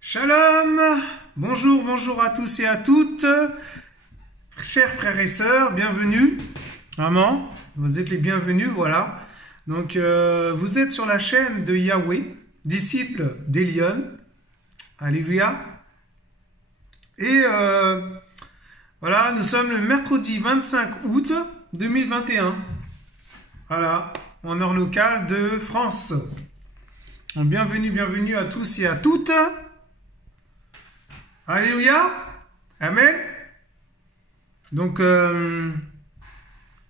Shalom, bonjour, bonjour à tous et à toutes, chers frères et sœurs, bienvenue, vraiment, vous êtes les bienvenus, voilà. Donc, vous êtes sur la chaîne de Yahweh, disciple d'Elion, alléluia. Et voilà, nous sommes le mercredi 25 août 2021, voilà, en heure locale de France. Donc, bienvenue à tous et à toutes. Alléluia. Amen. Donc,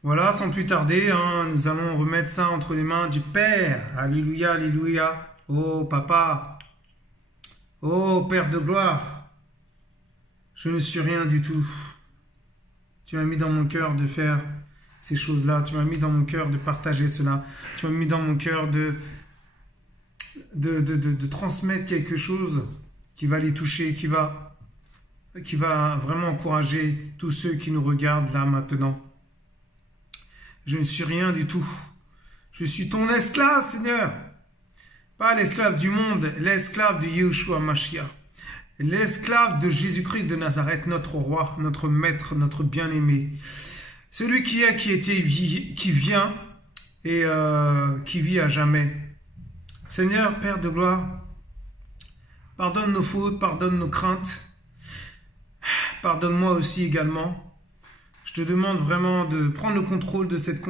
voilà, sans plus tarder, nous allons remettre ça entre les mains du Père. Alléluia, alléluia. Oh, Papa. Oh, Père de gloire. Je ne suis rien du tout. Tu m'as mis dans mon cœur de faire ces choses-là. Tu m'as mis dans mon cœur de partager cela. Tu m'as mis dans mon cœur de transmettre quelque chose qui va les toucher, qui va vraiment encourager tous ceux qui nous regardent là maintenant. Je ne suis rien du tout. Je suis ton esclave, Seigneur. Pas l'esclave du monde, l'esclave de Yeshua Mashiach. L'esclave de Jésus-Christ de Nazareth, notre roi, notre maître, notre bien-aimé. Celui qui est, qui était, qui vient et qui vit à jamais. Seigneur, Père de gloire, pardonne nos fautes, pardonne nos craintes. Pardonne-moi aussi également. Je te demande vraiment de prendre le contrôle de cette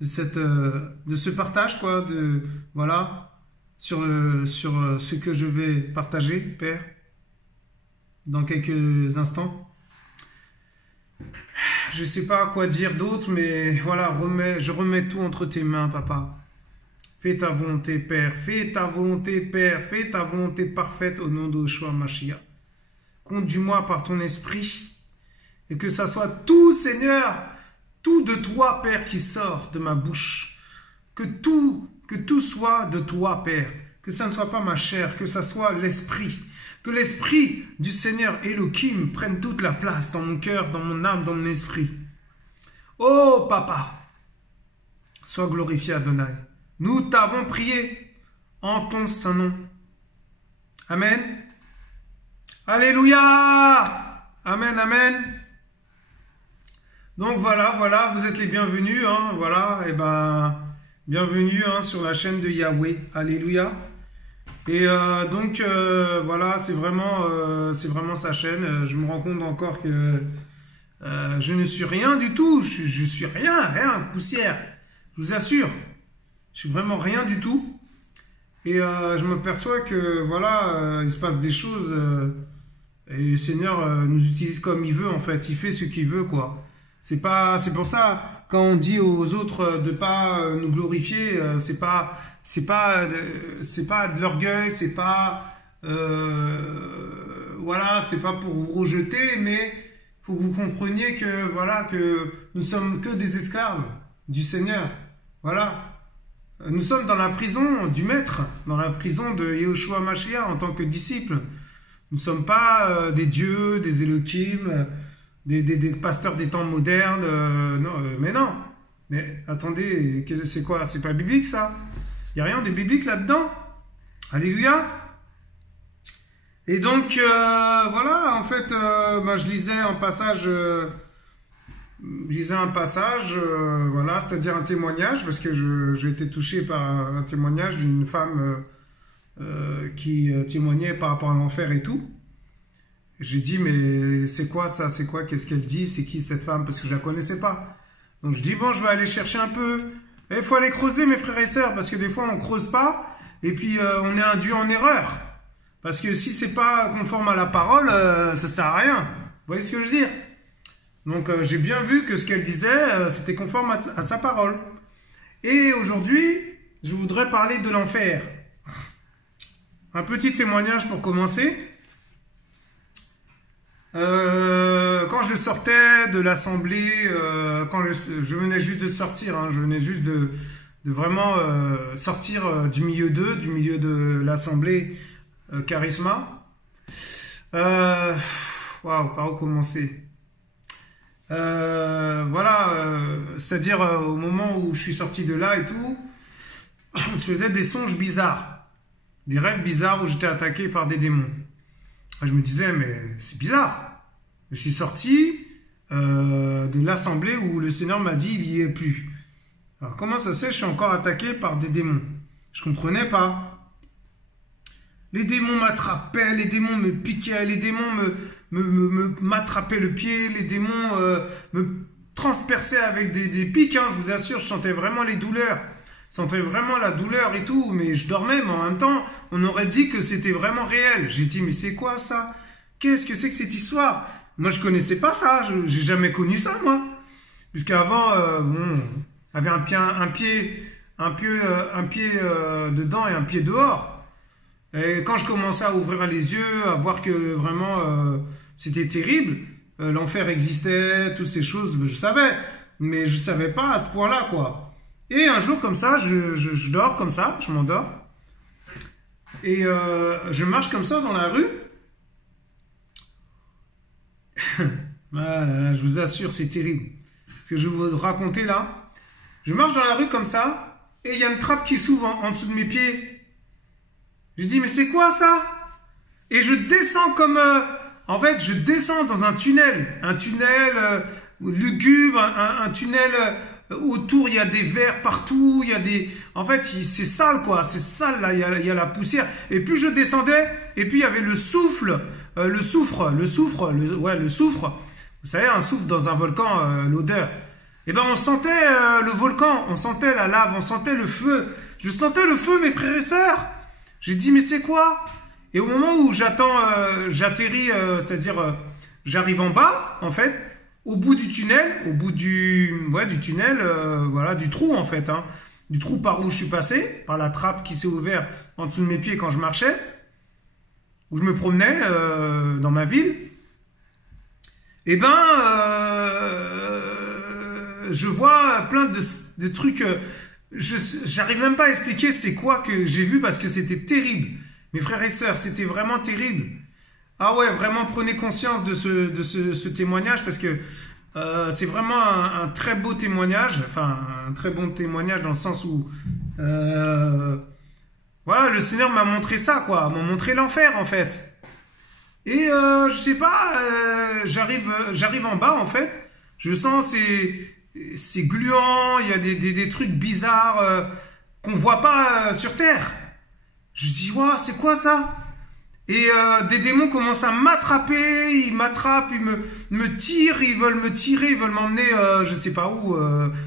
de ce partage, quoi, voilà, sur ce que je vais partager, Père, dans quelques instants. Je ne sais pas quoi dire d'autre, mais voilà, je remets tout entre tes mains, Papa. Fais ta volonté, Père. Fais ta volonté, Père. Fais ta volonté parfaite au nom de Yeshua Mashiach. Conduis-moi par ton esprit et que ça soit tout, Seigneur, tout de toi, Père, qui sort de ma bouche. Que tout soit de toi, Père. Que ça ne soit pas ma chair, que ça soit l'esprit. Que l'esprit du Seigneur Elohim prenne toute la place dans mon cœur, dans mon âme, dans mon esprit. Oh, Papa, sois glorifié, Adonai. Nous t'avons prié en ton saint nom. Amen. Alléluia. Amen, amen. Donc voilà, vous êtes les bienvenus, voilà, et bienvenue sur la chaîne de Yahweh. Alléluia. Et donc voilà, c'est vraiment sa chaîne. Je me rends compte encore que je ne suis rien du tout. Je suis rien, poussière. Je vous assure, je suis vraiment rien du tout. Et je me perçois que voilà, il se passe des choses. Et le Seigneur nous utilise comme il veut, en fait. Il fait ce qu'il veut, quoi. C'est pour ça, quand on dit aux autres de pas nous glorifier, c'est pas de l'orgueil, c'est pas, voilà, c'est pas pour vous rejeter, mais faut que vous compreniez que, voilà, que nous sommes que des esclaves du Seigneur. Voilà. Nous sommes dans la prison du Maître, dans la prison de Yeshua Mashiach en tant que disciples. Nous ne sommes pas des dieux, des Elohim, des pasteurs des temps modernes. Mais non. Mais attendez, c'est quoi? C'est pas biblique, ça? Il n'y a rien de biblique là-dedans? Alléluia. Et donc, voilà, en fait, je lisais un passage, voilà, c'est-à-dire un témoignage, parce que j'ai été touché par un témoignage d'une femme qui témoignait par rapport à l'enfer et tout. J'ai dit, mais c'est quoi ça? C'est quoi? Qu'est-ce qu'elle dit? C'est qui cette femme? Parce que je la connaissais pas. Donc je dis, bon, je vais aller chercher un peu. Il faut aller creuser, mes frères et sœurs, parce que des fois, on creuse pas, et puis on est induit en erreur. Parce que si c'est pas conforme à la parole, ça sert à rien. Vous voyez ce que je veux dire? Donc j'ai bien vu que ce qu'elle disait, c'était conforme à sa parole. Et aujourd'hui, je voudrais parler de l'enfer. Un petit témoignage pour commencer. Quand je sortais de l'assemblée, quand je venais juste de sortir, je venais juste de vraiment sortir du milieu de l'assemblée Charisma. Waouh, par où commencer? Voilà, c'est-à-dire au moment où je suis sorti de là et tout, je faisais des songes bizarres. des rêves bizarres où j'étais attaqué par des démons. Je me disais, mais c'est bizarre. Je suis sorti de l'assemblée où le Seigneur m'a dit, il n'y est plus. Alors comment ça se fait, je suis encore attaqué par des démons? Je comprenais pas. Les démons m'attrapaient, les démons me piquaient, les démons m'attrapaient le pied, les démons me transperçaient avec des pics, hein, je vous assure, je sentais vraiment les douleurs. Je sentais vraiment la douleur et tout, mais je dormais, mais en même temps, on aurait dit que c'était vraiment réel. J'ai dit, mais c'est quoi ça? Qu'est-ce que c'est que cette histoire? Moi, je connaissais pas ça, j'ai jamais connu ça, moi. Jusqu'avant, bon, avait un pied dedans et un pied dehors. Et quand je commençais à ouvrir les yeux, à voir que vraiment c'était terrible, l'enfer existait, toutes ces choses, je savais. Mais je savais pas à ce point-là, quoi. Et un jour, comme ça, je dors comme ça, je m'endors. Et je marche comme ça dans la rue. Ah là là, je vous assure, c'est terrible. Ce que je vais vous raconter là. Je marche dans la rue comme ça, et il y a une trappe qui s'ouvre en dessous de mes pieds. Je dis, mais c'est quoi ça? Et je descends comme... en fait, je descends dans un tunnel lugubre, un tunnel... autour, il y a des verres partout, il y a des... En fait, c'est sale, quoi. C'est sale, là. Il y a la poussière. Et plus je descendais, et puis il y avait le soufre. Vous savez, un soufre dans un volcan, l'odeur. Et ben, on sentait le volcan, on sentait la lave, on sentait le feu. Je sentais le feu, mes frères et sœurs. J'ai dit, mais c'est quoi? Et au moment où j'atterris, c'est-à-dire, j'arrive en bas, en fait, au bout du tunnel, du tunnel, voilà, du trou en fait, hein, du trou par où je suis passé, par la trappe qui s'est ouverte en dessous de mes pieds quand je marchais, où je me promenais dans ma ville, et ben, je vois plein de trucs, j'arrive même pas à expliquer c'est quoi que j'ai vu parce que c'était terrible, mes frères et sœurs, c'était vraiment terrible. Ah ouais, vraiment prenez conscience de ce témoignage parce que c'est vraiment un très beau témoignage, enfin un très bon témoignage dans le sens où voilà, le Seigneur m'a montré ça, quoi, m'a montré l'enfer en fait. Et je sais pas, j'arrive en bas en fait, je sens c'est gluant, il y a des trucs bizarres qu'on voit pas sur Terre. Je dis, waouh, c'est quoi ça? Et des démons commencent à m'attraper, ils m'attrapent, ils me tirent, ils veulent me tirer, ils veulent m'emmener, je sais pas où,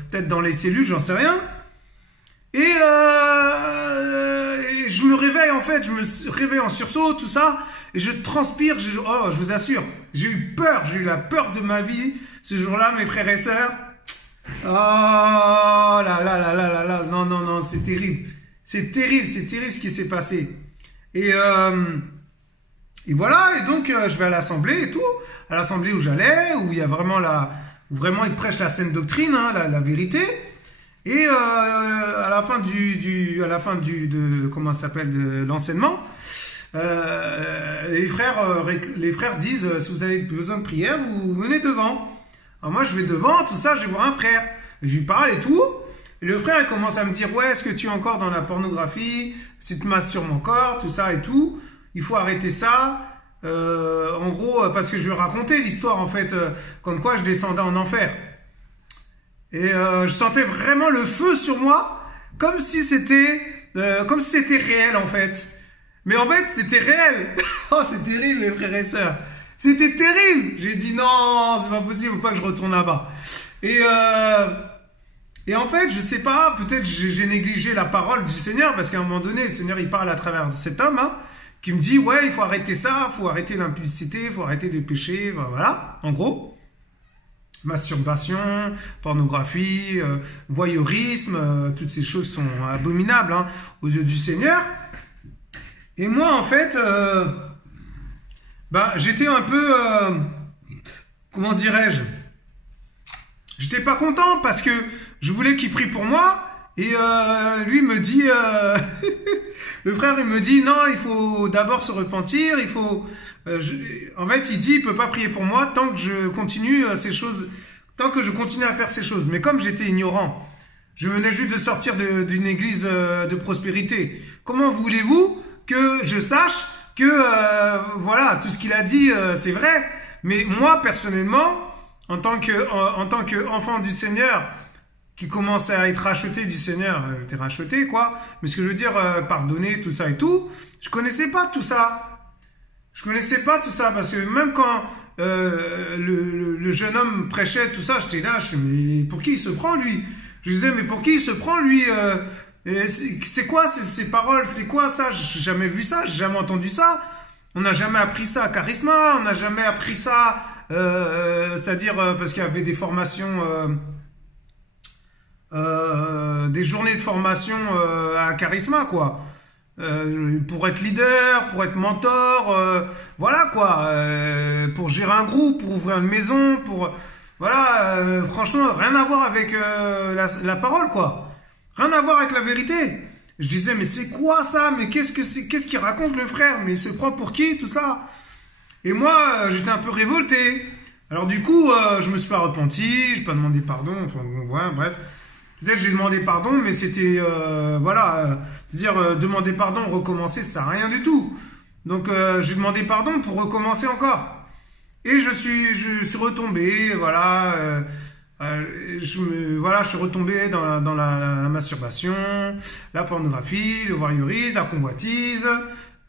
peut-être dans les cellules, j'en sais rien. Et je me réveille en fait, je me réveille en sursaut, tout ça, et je transpire, oh, je vous assure, j'ai eu la peur de ma vie ce jour-là, mes frères et sœurs. Oh là là là là là là, non, non, non, c'est terrible ce qui s'est passé. Et voilà, et donc je vais à l'assemblée et tout, à l'assemblée où j'allais, où il y a vraiment où vraiment ils prêchent la saine doctrine, hein, la vérité. Et à la fin comment ça s'appelle, de l'enseignement, les frères disent, si vous avez besoin de prière, vous venez devant. Alors moi je vais devant, tout ça, je vais voir un frère, je lui parle et tout. Et le frère il commence à me dire, ouais, est-ce que tu es encore dans la pornographie, si tu te masturbes encore, tout ça et tout. Il faut arrêter ça. En gros, parce que je lui racontais l'histoire, en fait, comme quoi je descendais en enfer. Et je sentais vraiment le feu sur moi, comme si c'était réel, en fait. Mais en fait, c'était réel. Oh, c'est terrible, mes frères et sœurs. C'était terrible. J'ai dit, non, c'est pas possible, faut pas que je retourne là-bas. Et en fait, je sais pas, peut-être j'ai négligé la parole du Seigneur, parce qu'à un moment donné, le Seigneur, il parle à travers de cet homme, hein, qui me dit, ouais, il faut arrêter ça, il faut arrêter l'impudicité, il faut arrêter de pécher, voilà, en gros. Masturbation, pornographie, voyeurisme, toutes ces choses sont abominables, hein, aux yeux du Seigneur. Et moi, en fait, j'étais un peu, comment dirais-je, j'étais pas content parce que je voulais qu'il prie pour moi. Et lui me dit, le frère il me dit, non, il faut d'abord se repentir, il faut... en fait, il dit, il peut pas prier pour moi tant que je continue ces choses, tant que je continue à faire ces choses. Mais comme j'étais ignorant, je venais juste de sortir d'une église de prospérité. Comment voulez-vous que je sache que, voilà, tout ce qu'il a dit, c'est vrai. Mais moi, personnellement, en tant qu'enfant du Seigneur, qui commençait à être racheté du Seigneur, j'étais racheté, quoi. Mais ce que je veux dire, pardonner, tout ça et tout, je connaissais pas tout ça. Je connaissais pas tout ça, parce que même quand le jeune homme prêchait tout ça, j'étais là, je me mais pour qui il se prend, lui? Je disais, mais pour qui il se prend, lui? C'est quoi ces paroles? C'est quoi ça? J'ai jamais vu ça, j'ai jamais entendu ça. On n'a jamais appris ça à Charisma, on n'a jamais appris ça, c'est-à-dire parce qu'il y avait des formations, des journées de formation à Charisma, quoi. Pour être leader, pour être mentor, voilà quoi, pour gérer un groupe, pour ouvrir une maison, pour voilà, franchement rien à voir avec la parole, quoi, rien à voir avec la vérité. Je disais mais c'est quoi ça, mais qu'est-ce qu'il raconte le frère, mais il se prend pour qui tout ça? Et moi j'étais un peu révolté. Alors du coup je me suis pas repenti, j'ai pas demandé pardon, enfin bon, voilà, bref. Peut-être j'ai demandé pardon, mais c'était, voilà, c'est-à-dire demander pardon, recommencer, ça sert à rien du tout. Donc j'ai demandé pardon pour recommencer encore. Et je suis retombé, voilà, voilà, je suis retombé dans la masturbation, la pornographie, le voyeurisme, la convoitise,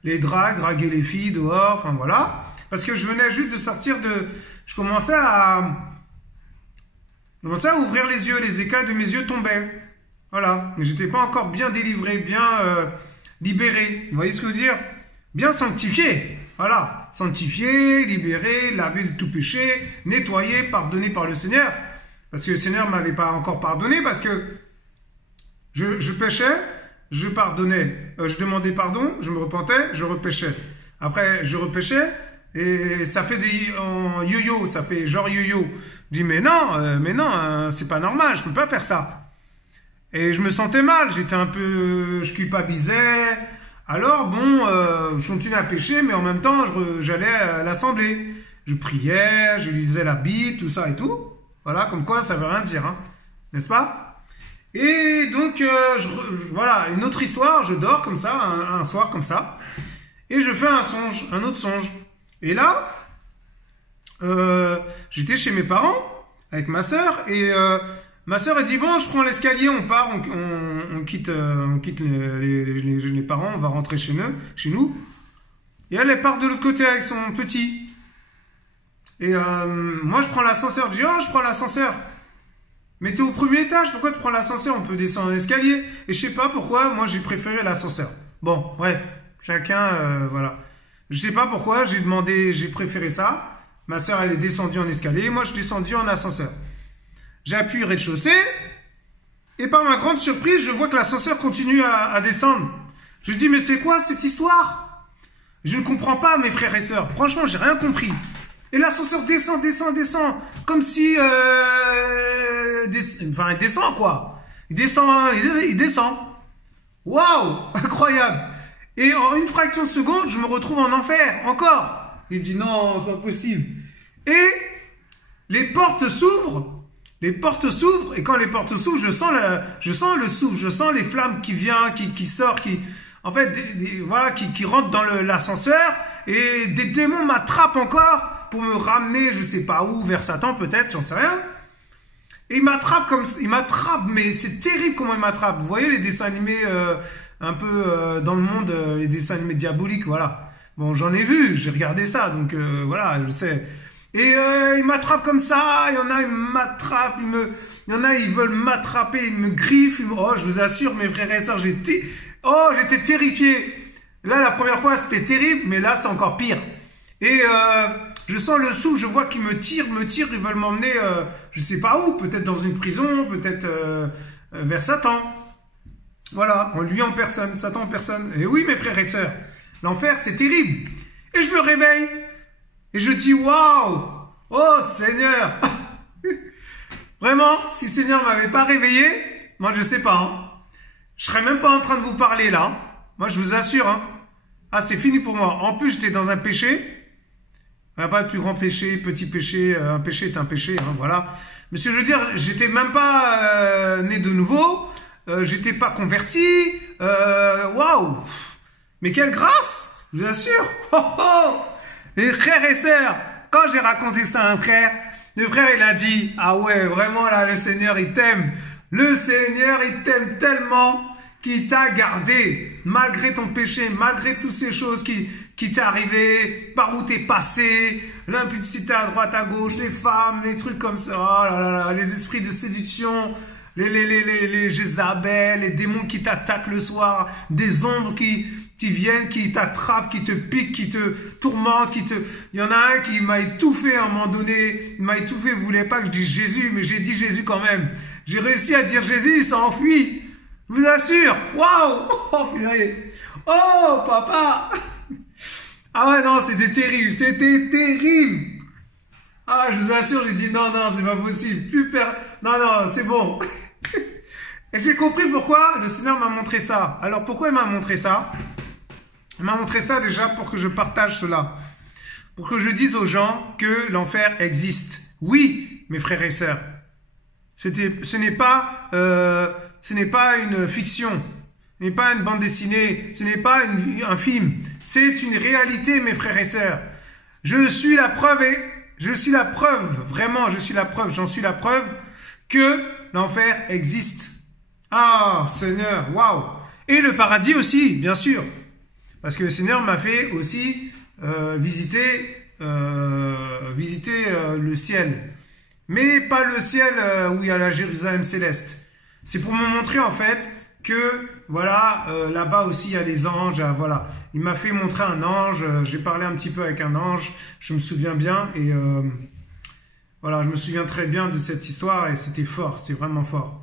les draguer les filles dehors, enfin voilà. Parce que je venais juste de sortir je commençais à ouvrir les yeux, les écailles de mes yeux tombaient. Voilà. Mais j'étais pas encore bien délivré, bien libéré. Vous voyez ce que je veux dire? Bien sanctifié. Voilà. Sanctifié, libéré, lavé de tout péché, nettoyé, pardonné par le Seigneur. Parce que le Seigneur ne m'avait pas encore pardonné, parce que je péchais, je pardonnais. Je demandais pardon, je me repentais, je repéchais. Après, je repéchais. Et ça fait en yo-yo, ça fait genre yo-yo. Je dis mais non, c'est pas normal, je peux pas faire ça. Et je me sentais mal, je culpabilisais. Alors bon, je continuais à pécher, mais en même temps, j'allais à l'assemblée. Je priais, je lisais la Bible, tout ça et tout. Voilà, comme quoi ça veut rien dire, hein, n'est-ce pas? Et donc, voilà, une autre histoire, je dors comme ça, un soir comme ça, et je fais un autre songe. Et là, j'étais chez mes parents avec ma sœur et ma sœur a dit bon, je prends l'escalier, on part, on quitte les parents, on va rentrer chez nous. Et elle part de l'autre côté avec son petit. Et moi, je prends l'ascenseur. Je dis oh, je prends l'ascenseur. Mais t'es au premier étage, pourquoi tu prends l'ascenseur? On peut descendre l'escalier. Et je sais pas pourquoi, moi j'ai préféré l'ascenseur. Bon, bref, chacun, voilà. Je sais pas pourquoi, j'ai préféré ça. Ma sœur, elle est descendue en escalier, moi, je suis descendu en ascenseur. J'appuie rez-de-chaussée, et par ma grande surprise, je vois que l'ascenseur continue à descendre. Je dis, mais c'est quoi cette histoire? Je ne comprends pas, mes frères et sœurs. Franchement, j'ai rien compris. Et l'ascenseur descend, comme si... Enfin, il descend, quoi. Il descend. Waouh, incroyable. Et en une fraction de seconde, je me retrouve en enfer, encore. J'ai dit non, c'est pas possible. Et les portes s'ouvrent, et quand les portes s'ouvrent, je sens le souffle, je sens les flammes qui viennent, qui sortent, en fait, voilà, qui rentrent dans l'ascenseur, et des démons m'attrapent encore pour me ramener, je sais pas où, vers Satan peut-être, j'en sais rien. Et il m'attrape, mais c'est terrible comment il m'attrape. Vous voyez les dessins animés un peu dans le monde, les dessins animés diaboliques, voilà. Bon, j'en ai vu, j'ai regardé ça, donc voilà, je sais. Et il m'attrape comme ça, il y en a, ils m'attrapent, il y en a, ils veulent m'attraper, ils me griffent, oh, je vous assure, mes frères et sœurs, j'étais terrifié. Là, la première fois, c'était terrible, mais là, c'est encore pire. Et je sens le souffle, je vois qu'ils me tirent, ils veulent m'emmener, je sais pas où, peut-être dans une prison, peut-être vers Satan. Voilà, en lui en personne, Satan en personne. Et oui, mes frères et sœurs, l'enfer, c'est terrible. Et je me réveille, et je dis, waouh, oh Seigneur. Vraiment, si Seigneur m'avait pas réveillé, moi je sais pas, hein. Je serais même pas en train de vous parler là. Moi, je vous assure, hein. Ah, c'est fini pour moi. En plus, j'étais dans un péché. Il n'y a pas de plus grand péché, petit péché. Un péché est un péché, hein, voilà. Mais ce que je veux dire, j'étais même pas né de nouveau. J'étais pas converti. Waouh. Mais quelle grâce! Je vous assure! Oh, oh. Mes frères et sœurs, quand j'ai raconté ça à un frère, le frère il a dit, ah ouais, vraiment là, le Seigneur il t'aime. Le Seigneur il t'aime tellement qu'il t'a gardé, malgré ton péché, malgré toutes ces choses qui t'est arrivé, par où t'es passé, l'impudicité à droite, à gauche, les femmes, les trucs comme ça, oh là là là, les esprits de séduction, les Jézabel, les démons qui t'attaquent le soir, des ombres qui viennent, qui t'attrapent, qui te piquent, qui te tourmentent, Il y en a un qui m'a étouffé à un moment donné, il m'a étouffé, vous voulez pas que je dise Jésus, mais j'ai dit Jésus quand même. J'ai réussi à dire Jésus, il s'est enfui. Je vous assure, waouh! Oh purée! Oh papa! Ah ouais, non, c'était terrible, c'était terrible! Ah, je vous assure, j'ai dit non, non, c'est pas possible, non, non, c'est bon. Et j'ai compris pourquoi le Seigneur m'a montré ça. Alors pourquoi il m'a montré ça? Il m'a montré ça déjà pour que je partage cela. Pour que je dise aux gens que l'enfer existe. Oui, mes frères et sœurs. Ce n'est pas une fiction. Ce n'est pas une bande dessinée. Ce n'est pas un film. C'est une réalité, mes frères et sœurs. Je suis la preuve vraiment, j'en suis la preuve que l'enfer existe. Ah, Seigneur, waouh! Et le paradis aussi, bien sûr. Parce que le Seigneur m'a fait aussi visiter le ciel. Mais pas le ciel où il y a la Jérusalem céleste. C'est pour me montrer en fait que voilà, là-bas aussi il y a les anges. Voilà, il m'a fait montrer un ange. J'ai parlé un petit peu avec un ange. Je me souviens bien et voilà, je me souviens très bien de cette histoire et c'était fort, c'était vraiment fort.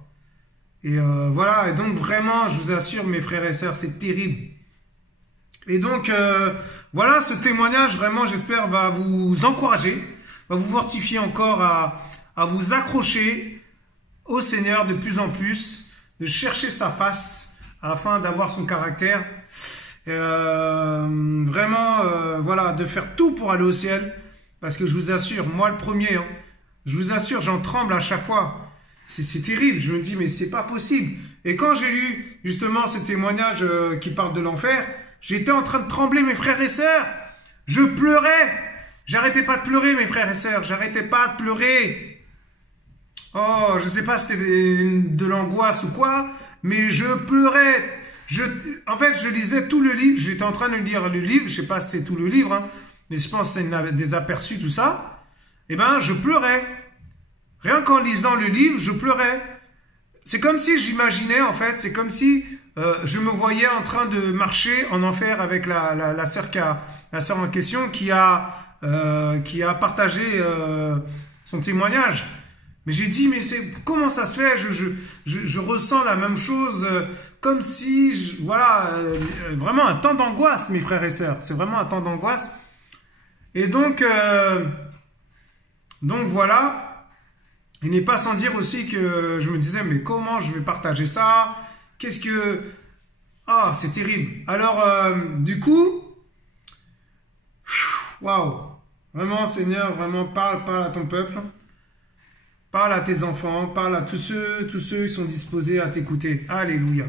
Et voilà, et donc vraiment, je vous assure, mes frères et sœurs, c'est terrible. Et donc, voilà, ce témoignage, vraiment, j'espère, va vous encourager, va vous fortifier encore à vous accrocher au Seigneur de plus en plus, de chercher sa face afin d'avoir son caractère. Vraiment, voilà, de faire tout pour aller au ciel. Parce que je vous assure, moi le premier, hein, je vous assure, j'en tremble à chaque fois. C'est terrible, je me dis, mais c'est pas possible. Et quand j'ai lu justement ce témoignage qui parle de l'enfer, j'étais en train de trembler, mes frères et sœurs. Je pleurais. J'arrêtais pas de pleurer, mes frères et sœurs. J'arrêtais pas de pleurer. Oh, je sais pas si c'était de l'angoisse ou quoi, mais je pleurais. En fait, je lisais tout le livre. J'étais en train de lire le livre. Je sais pas si c'est tout le livre, hein, mais je pense que c'est des aperçus, tout ça. Eh ben, je pleurais. Rien qu'en lisant le livre, je pleurais. C'est comme si j'imaginais, en fait, c'est comme si je me voyais en train de marcher en enfer avec la sœur en question qui a partagé son témoignage. Mais j'ai dit, mais comment ça se fait? Je ressens la même chose, comme si, voilà, vraiment un temps d'angoisse, mes frères et sœurs. C'est vraiment un temps d'angoisse. Et donc voilà. Il n'est pas sans dire aussi que je me disais, mais comment je vais partager ça? Qu'est-ce que... Ah, c'est terrible. Alors, du coup, waouh. Vraiment, Seigneur, vraiment, parle à ton peuple. Parle à tes enfants, parle à tous ceux qui sont disposés à t'écouter. Alléluia.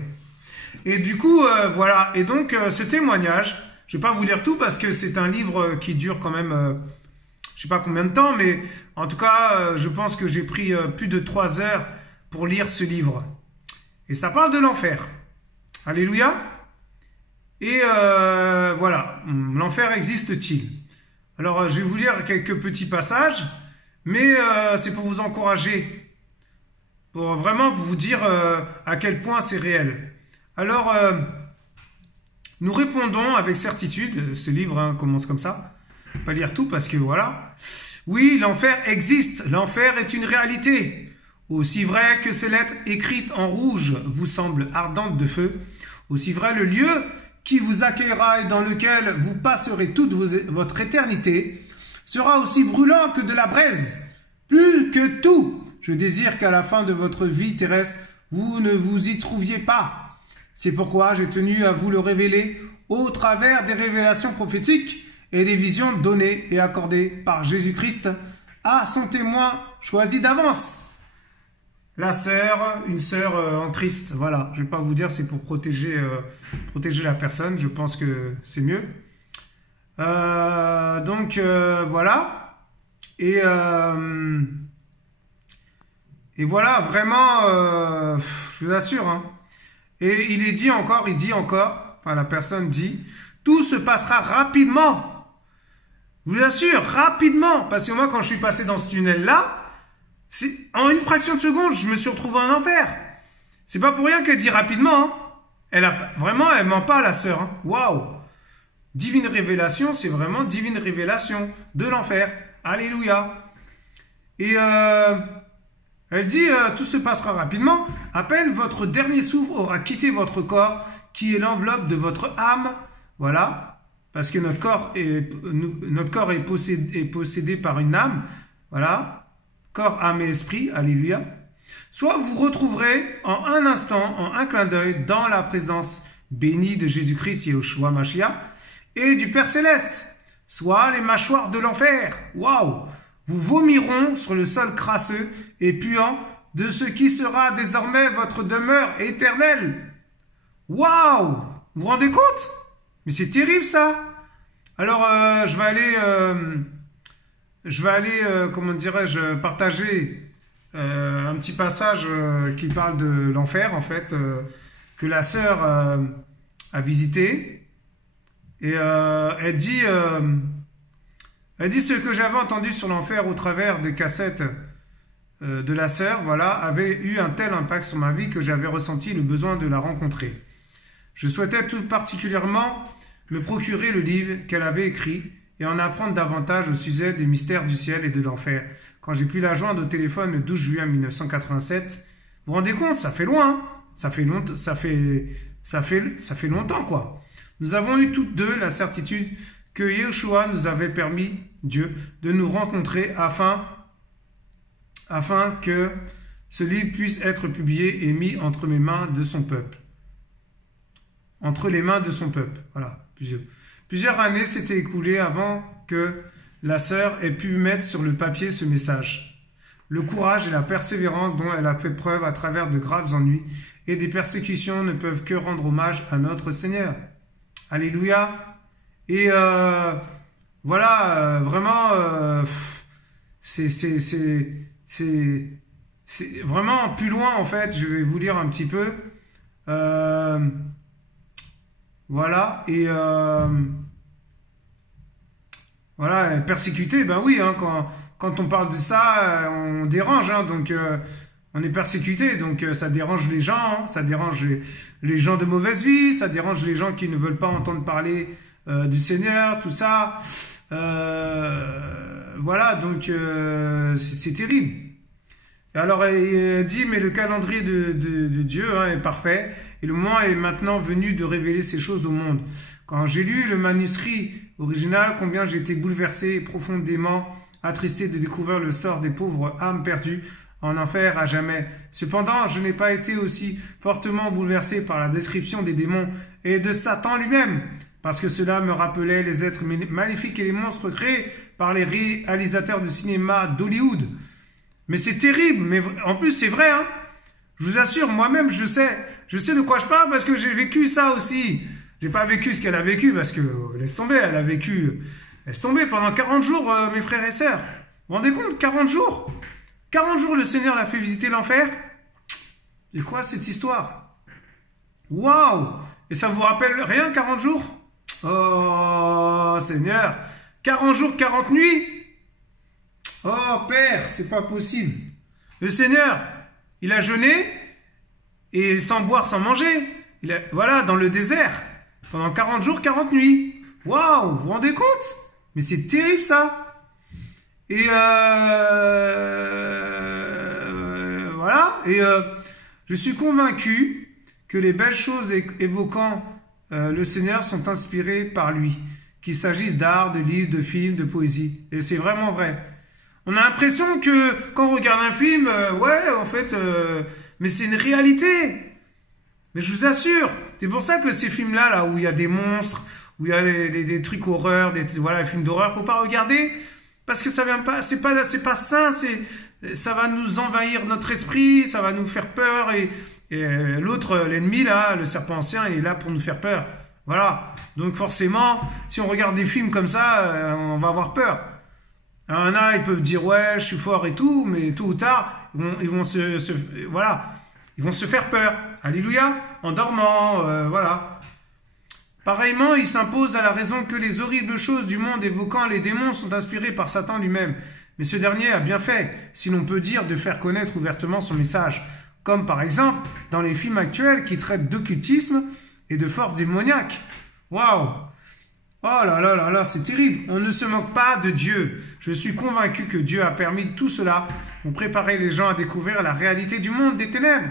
Et du coup, voilà. Et donc, ce témoignage, je ne vais pas vous lire tout parce que c'est un livre qui dure quand même... je sais pas combien de temps, mais en tout cas, je pense que j'ai pris plus de 3 heures pour lire ce livre. Et ça parle de l'enfer. Alléluia. Et voilà, l'enfer existe-t-il? Alors, je vais vous lire quelques petits passages, mais c'est pour vous encourager, pour vraiment vous dire à quel point c'est réel. Alors, nous répondons avec certitude, ce livre hein, commence comme ça, pas lire tout parce que voilà. Oui, l'enfer existe. L'enfer est une réalité. Aussi vrai que ces lettres écrites en rouge vous semblent ardentes de feu, aussi vrai le lieu qui vous accueillera et dans lequel vous passerez toute votre éternité sera aussi brûlant que de la braise. Plus que tout, je désire qu'à la fin de votre vie terrestre, vous ne vous y trouviez pas. C'est pourquoi j'ai tenu à vous le révéler au travers des révélations prophétiques et des visions données et accordées par Jésus-Christ à son témoin choisi d'avance. La sœur, une sœur en Christ. Voilà, je vais pas vous dire, c'est pour protéger la personne. Je pense que c'est mieux. Voilà. Et voilà, vraiment, je vous assure. Hein. Et il dit encore, enfin la personne dit, tout se passera rapidement. Je vous assure, rapidement. Parce que moi, quand je suis passé dans ce tunnel-là, en une fraction de seconde, je me suis retrouvé en enfer. C'est pas pour rien qu'elle dit rapidement. Hein. Elle ment pas, la sœur. Hein. Waouh! Divine révélation, c'est vraiment divine révélation de l'enfer. Alléluia. Et elle dit, tout se passera rapidement. À peine votre dernier souffle aura quitté votre corps, qui est l'enveloppe de votre âme. Voilà. Parce que notre corps est possédé par une âme. Voilà. Corps, âme et esprit. Alléluia. Soit vous retrouverez en un instant, en un clin d'œil, dans la présence bénie de Jésus-Christ, Yeshua Mashiach, et du Père Céleste. Soit les mâchoires de l'enfer. Waouh! Vous vomiront sur le sol crasseux et puant de ce qui sera désormais votre demeure éternelle. Waouh! Vous vous rendez compte? Mais c'est terrible ça! Alors, je vais aller, comment dirais-je, partager un petit passage qui parle de l'enfer, en fait, que la sœur a visité. Et elle dit ce que j'avais entendu sur l'enfer au travers des cassettes de la sœur, voilà, avait eu un tel impact sur ma vie que j'avais ressenti le besoin de la rencontrer. Je souhaitais tout particulièrement me procurer le livre qu'elle avait écrit et en apprendre davantage au sujet des mystères du ciel et de l'enfer. Quand j'ai pu la joindre au téléphone le 12 juin 1987, vous vous rendez compte, ça fait loin, hein, ça fait longtemps, quoi. Nous avons eu toutes deux la certitude que Yeshua nous avait permis, Dieu, de nous rencontrer afin que ce livre puisse être publié et mis entre les mains de son peuple. Entre les mains de son peuple. Voilà, plusieurs années s'étaient écoulées avant que la sœur ait pu mettre sur le papier ce message. Le courage et la persévérance dont elle a fait preuve à travers de graves ennuis et des persécutions ne peuvent que rendre hommage à notre Seigneur. Alléluia. Et voilà, vraiment, c'est vraiment plus loin, en fait. Je vais vous lire un petit peu. Voilà. Et voilà, persécuté, ben oui, hein, quand on parle de ça, on dérange, hein, donc on est persécuté, donc ça dérange les gens, hein, ça dérange les gens de mauvaise vie, ça dérange les gens qui ne veulent pas entendre parler du Seigneur, tout ça. Voilà, donc c'est terrible. Et alors il dit, mais le calendrier de Dieu, hein, est parfait, et le moment est maintenant venu de révéler ces choses au monde. Quand j'ai lu le manuscrit original, combien j'ai été bouleversé et profondément attristé de découvrir le sort des pauvres âmes perdues en enfer à jamais. Cependant, je n'ai pas été aussi fortement bouleversé par la description des démons et de Satan lui-même, parce que cela me rappelait les êtres maléfiques et les monstres créés par les réalisateurs de cinéma d'Hollywood. Mais c'est terrible, mais en plus c'est vrai, hein. Je vous assure, moi-même je sais de quoi je parle parce que j'ai vécu ça aussi. J'ai pas vécu ce qu'elle a vécu parce que, laisse tomber, laisse tomber pendant 40 jours, mes frères et sœurs. Vous vous rendez compte, 40 jours? 40 jours, le Seigneur l'a fait visiter l'enfer. Et quoi cette histoire? Waouh! Et ça vous rappelle rien, 40 jours? Oh, Seigneur! 40 jours, 40 nuits? Oh, Père, c'est pas possible. Le Seigneur, il a jeûné, et sans boire, sans manger. Voilà, dans le désert. Pendant 40 jours, 40 nuits. Waouh! Vous vous rendez compte? Mais c'est terrible, ça! Et voilà, et je suis convaincu que les belles choses évoquant le Seigneur sont inspirées par lui, qu'il s'agisse d'art, de livres, de films, de poésie. Et c'est vraiment vrai. On a l'impression que quand on regarde un film, ouais, en fait, mais c'est une réalité. Mais je vous assure, c'est pour ça que ces films-là, là où il y a des monstres, où il y a des trucs horreurs, voilà, les films d'horreur, faut pas regarder. Parce que ça vient pas, c'est pas sain, ça va nous envahir notre esprit, ça va nous faire peur et l'autre, l'ennemi là, le serpent ancien, il est là pour nous faire peur. Voilà. Donc forcément, si on regarde des films comme ça, on va avoir peur. Alors, il y en a, ils peuvent dire ouais, je suis fort et tout, mais tôt ou tard, ils vont voilà, ils vont se faire peur. Alléluia, en dormant, voilà. Pareillement, il s'impose à la raison que les horribles choses du monde évoquant les démons sont inspirées par Satan lui-même. Mais ce dernier a bien fait, si l'on peut dire, de faire connaître ouvertement son message. Comme par exemple dans les films actuels qui traitent d'occultisme et de forces démoniaques. Waouh! Oh là là là là, c'est terrible. On ne se moque pas de Dieu. Je suis convaincu que Dieu a permis tout cela pour préparer les gens à découvrir la réalité du monde des ténèbres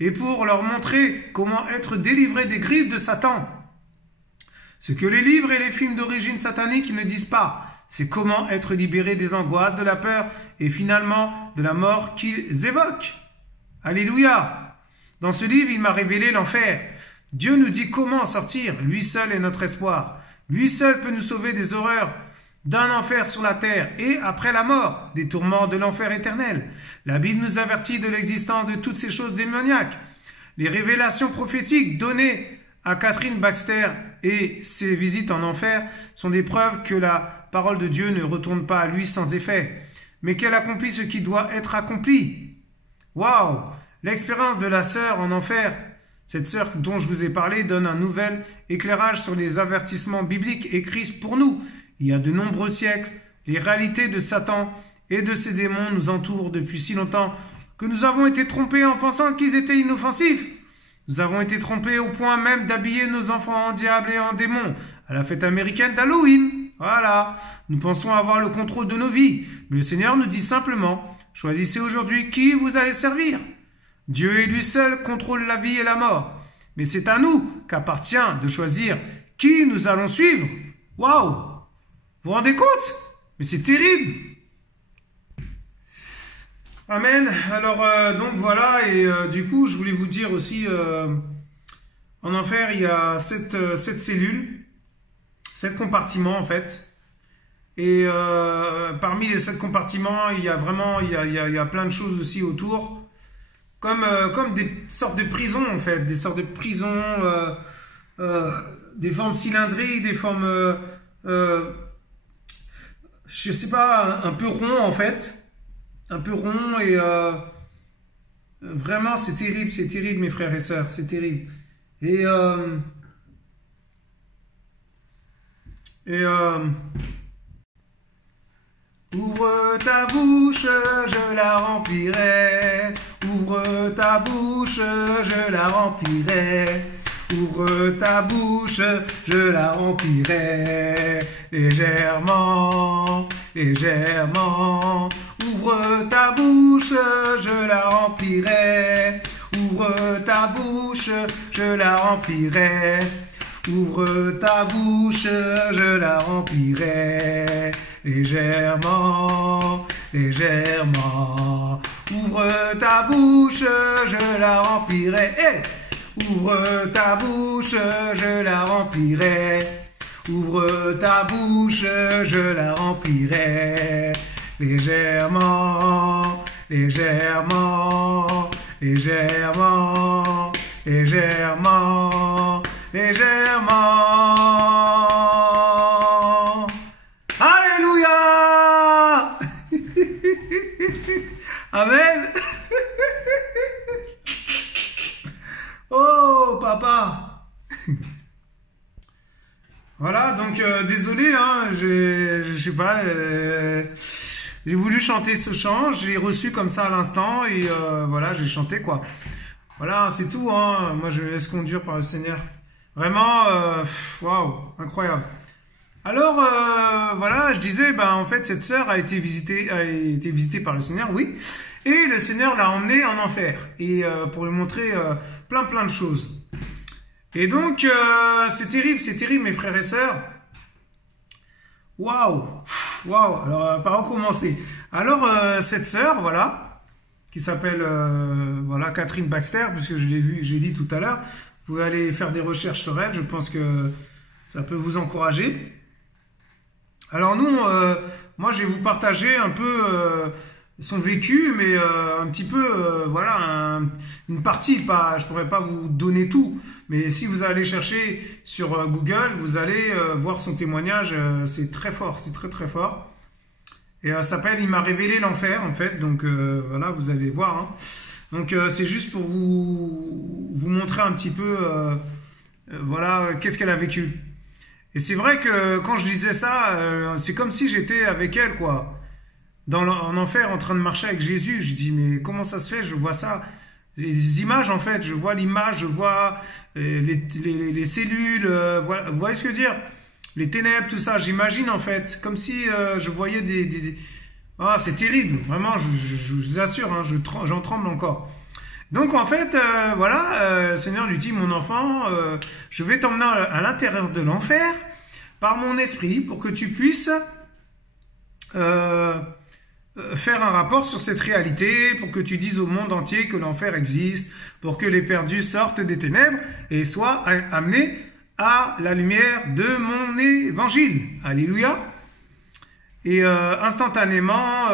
et pour leur montrer comment être délivrés des griffes de Satan. Ce que les livres et les films d'origine satanique ne disent pas, c'est comment être libéré des angoisses, de la peur et finalement de la mort qu'ils évoquent. Alléluia! Dans ce livre, il m'a révélé l'enfer. Dieu nous dit comment en sortir. Lui seul est notre espoir. Lui seul peut nous sauver des horreurs d'un enfer sur la terre et après la mort, des tourments de l'enfer éternel. La Bible nous avertit de l'existence de toutes ces choses démoniaques. Les révélations prophétiques données à Catherine Baxter et ses visites en enfer sont des preuves que la parole de Dieu ne retourne pas à lui sans effet, mais qu'elle accomplit ce qui doit être accompli. Waouh! L'expérience de la sœur en enfer, cette sœur dont je vous ai parlé, donne un nouvel éclairage sur les avertissements bibliques écrits pour nous. Il y a de nombreux siècles, les réalités de Satan et de ses démons nous entourent depuis si longtemps que nous avons été trompés en pensant qu'ils étaient inoffensifs. Nous avons été trompés au point même d'habiller nos enfants en diable et en démons à la fête américaine d'Halloween. Voilà, nous pensons avoir le contrôle de nos vies, mais le Seigneur nous dit simplement, choisissez aujourd'hui qui vous allez servir. Dieu et lui seul contrôle la vie et la mort, mais c'est à nous qu'appartient de choisir qui nous allons suivre. Waouh! Vous vous rendez compte? Mais c'est terrible! Amen. Alors, donc voilà, et du coup, je voulais vous dire aussi, en enfer, il y a 7 cellules, 7 compartiments en fait. Et parmi les 7 compartiments, il y a vraiment, il y a plein de choses aussi autour. Comme des sortes de prisons en fait, des sortes de prisons, des formes cylindriques, des formes, je sais pas, un peu rond en fait. Un peu rond et vraiment c'est terrible mes frères et sœurs, c'est terrible. Et ouvre ta bouche, je la remplirai. Ouvre ta bouche, je la remplirai. Ouvre ta bouche, je la remplirai. Légèrement, légèrement. Ouvre ta bouche, je la remplirai. Ouvre ta bouche, je la remplirai. Ouvre ta bouche, je la remplirai. Légèrement, légèrement. Ouvre ta bouche, je la remplirai. Hey! Ouvre ta bouche, je la remplirai. Ouvre ta bouche, je la remplirai. Légèrement, légèrement, légèrement, légèrement, légèrement. Alléluia! Amen. Oh, papa. Voilà, donc désolé, hein, je sais pas, j'ai voulu chanter ce chant, je l'ai reçu comme ça à l'instant et voilà, j'ai chanté quoi. Voilà, c'est tout, hein, moi je me laisse conduire par le Seigneur. Vraiment, waouh, incroyable. Alors, voilà, je disais, ben en fait, cette sœur a été visitée par le Seigneur, oui, et le Seigneur l'a emmenée en enfer, et pour lui montrer plein de choses. Et donc, c'est terrible, mes frères et sœurs. Waouh, waouh. Alors, par où commencer? Alors, cette sœur, voilà, qui s'appelle, voilà, Catherine Baxter, puisque je l'ai vu, j'ai dit tout à l'heure. Vous pouvez aller faire des recherches sur elle. Je pense que ça peut vous encourager. Alors nous, moi, je vais vous partager un peu son vécu, mais un petit peu, voilà, une partie. Pas, je pourrais pas vous donner tout, mais si vous allez chercher sur Google, vous allez voir son témoignage. C'est très fort, c'est très très fort. Et ça s'appelle Il m'a révélé l'enfer, en fait. Donc voilà, vous allez voir. Hein. Donc c'est juste pour vous montrer un petit peu, voilà, qu'est-ce qu'elle a vécu. Et c'est vrai que quand je disais ça, c'est comme si j'étais avec elle, quoi. En enfer, en train de marcher avec Jésus. Je dis, mais comment ça se fait? Je vois ça. Les images, en fait. Je vois l'image, je vois les cellules. Voilà. Vous voyez ce que je veux dire? Les ténèbres, tout ça. J'imagine, en fait. Comme si je voyais Ah, c'est terrible. Vraiment, je vous assure, hein, j'en tremble encore. Donc, en fait, voilà, le Seigneur lui dit, mon enfant, je vais t'emmener à l'intérieur de l'enfer par mon esprit pour que tu puisses faire un rapport sur cette réalité, pour que tu dises au monde entier que l'enfer existe, pour que les perdus sortent des ténèbres et soient amenés à la lumière de mon évangile. Alléluia. Et instantanément,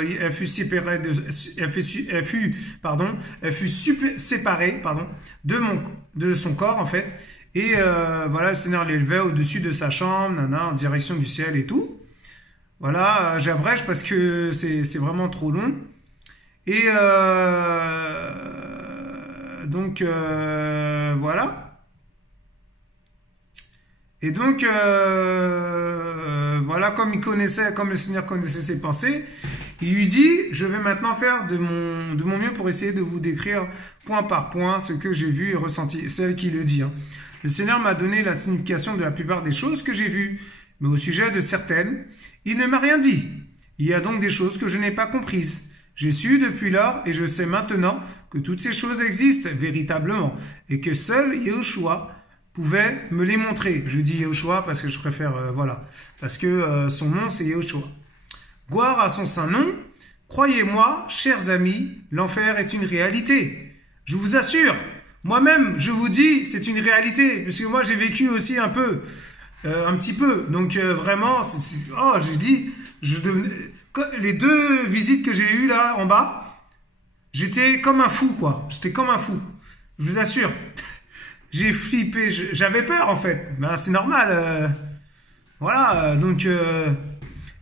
elle fut séparée de son corps, en fait. Et voilà, le Seigneur l'élevait au-dessus de sa chambre, en direction du ciel et tout. Voilà, j'abrège parce que c'est vraiment trop long. Et donc, voilà. Et donc, voilà, comme le Seigneur connaissait ses pensées, il lui dit, je vais maintenant faire de mon mieux pour essayer de vous décrire point par point ce que j'ai vu et ressenti. C'est elle qui le dit. Hein. Le Seigneur m'a donné la signification de la plupart des choses que j'ai vues, mais au sujet de certaines, il ne m'a rien dit. Il y a donc des choses que je n'ai pas comprises. J'ai su depuis lors et je sais maintenant que toutes ces choses existent véritablement et que seul Yahushua pouvait me les montrer. Je dis Yahushua parce que je préfère, voilà, parce que son nom c'est Yahushua. Gloire à son saint nom. Croyez-moi, chers amis, l'enfer est une réalité. Je vous assure, moi-même, je vous dis, c'est une réalité, parce que moi j'ai vécu aussi un petit peu. Donc vraiment, j'ai dit, les 2 visites que j'ai eues là en bas, j'étais comme un fou, quoi. J'étais comme un fou. Je vous assure. J'ai flippé, j'avais peur en fait. Ben, c'est normal. Voilà, donc...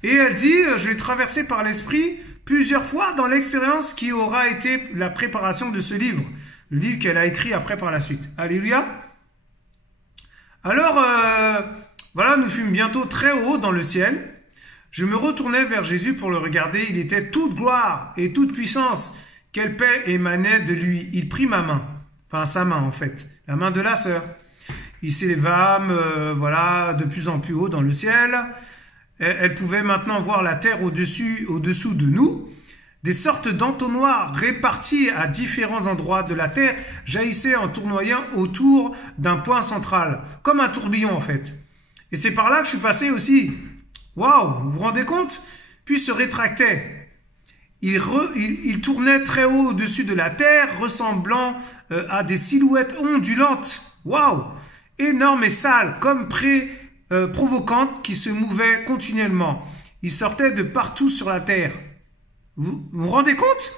et elle dit, je l'ai traversé par l'esprit plusieurs fois dans l'expérience qui aura été la préparation de ce livre. Le livre qu'elle a écrit après par la suite. Alléluia. Alors, voilà, nous fûmes bientôt très haut dans le ciel. Je me retournai vers Jésus pour le regarder. Il était toute gloire et toute puissance. Quelle paix émanait de lui. Il prit ma main. Enfin, sa main, en fait. La main de la sœur. Il s'éleva, voilà, de plus en plus haut dans le ciel. Elle pouvait maintenant voir la terre au-dessous de nous. Des sortes d'entonnoirs répartis à différents endroits de la terre jaillissaient en tournoyant autour d'un point central. Comme un tourbillon, en fait. Et c'est par là que je suis passé aussi. Waouh, vous vous rendez compte? Puis se rétractait. Il tournait très haut au-dessus de la terre, ressemblant à des silhouettes ondulantes. Waouh! Énormes et sales, comme provocantes, qui se mouvaient continuellement. Il sortait de partout sur la terre. Vous rendez compte?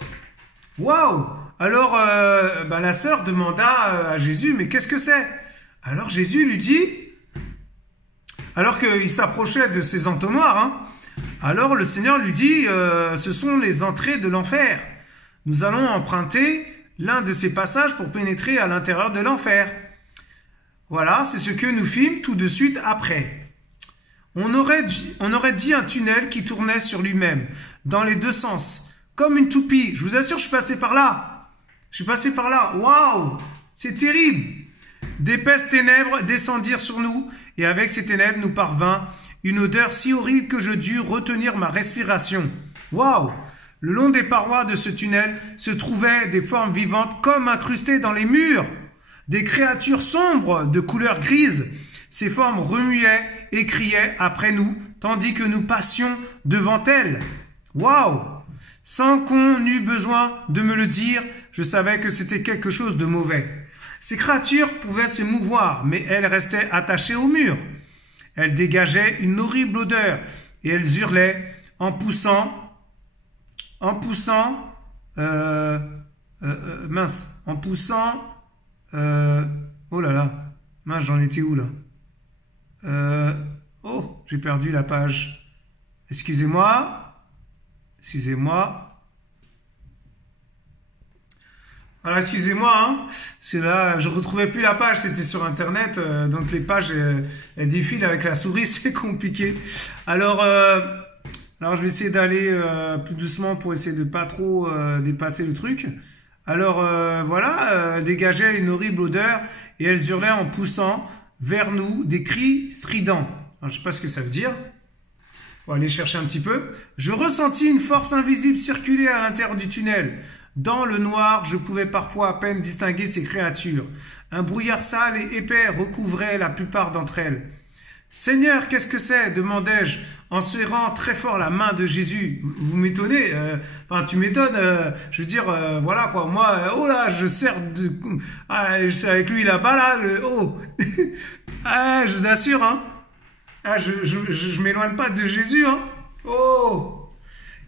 Waouh! Alors, la sœur demanda à Jésus, mais qu'est-ce que c'est? Alors Jésus lui dit, alors qu'il s'approchait de ces entonnoirs, hein, alors le Seigneur lui dit, ce sont les entrées de l'enfer. Nous allons emprunter l'un de ces passages pour pénétrer à l'intérieur de l'enfer. Voilà, c'est ce que nous fîmes tout de suite après. On aurait dit un tunnel qui tournait sur lui-même, dans les 2 sens, comme une toupie. Je vous assure, je suis passé par là. Waouh! C'est terrible! D'épaisses ténèbres descendirent sur nous, et avec ces ténèbres nous parvint une odeur si horrible que je dus retenir ma respiration. Waouh! Le long des parois de ce tunnel se trouvaient des formes vivantes comme incrustées dans les murs. Des créatures sombres de couleur grise. Ces formes remuaient et criaient après nous, tandis que nous passions devant elles. Waouh! Sans qu'on eût besoin de me le dire, je savais que c'était quelque chose de mauvais. Ces créatures pouvaient se mouvoir, mais elles restaient attachées au mur. Elles dégageaient une horrible odeur, et elles hurlaient en poussant en poussant, mince, en poussant, oh là là, mince, j'en étais où là? Oh, j'ai perdu la page. Excusez-moi. Alors, excusez-moi, hein. C'est là, je retrouvais plus la page, c'était sur Internet, donc les pages, elles défilent avec la souris, c'est compliqué. Alors, je vais essayer d'aller plus doucement pour essayer de pas trop dépasser le truc. Alors, voilà, dégageait une horrible odeur et elles hurlaient en poussant vers nous des cris stridents. Alors, je sais pas ce que ça veut dire. On va aller chercher un petit peu. Je ressentis une force invisible circuler à l'intérieur du tunnel. Dans le noir, je pouvais parfois à peine distinguer ces créatures. Un brouillard sale et épais recouvrait la plupart d'entre elles. « Seigneur, qu'est-ce que c'est » demandai-je en serrant très fort la main de Jésus. Vous m'étonnez, enfin tu m'étonnes, je veux dire, voilà quoi, moi, oh là, je serre de... Ah, je suis avec lui là-bas, là, oh ah, je vous assure, hein. Ah, je m'éloigne pas de Jésus, hein. Oh.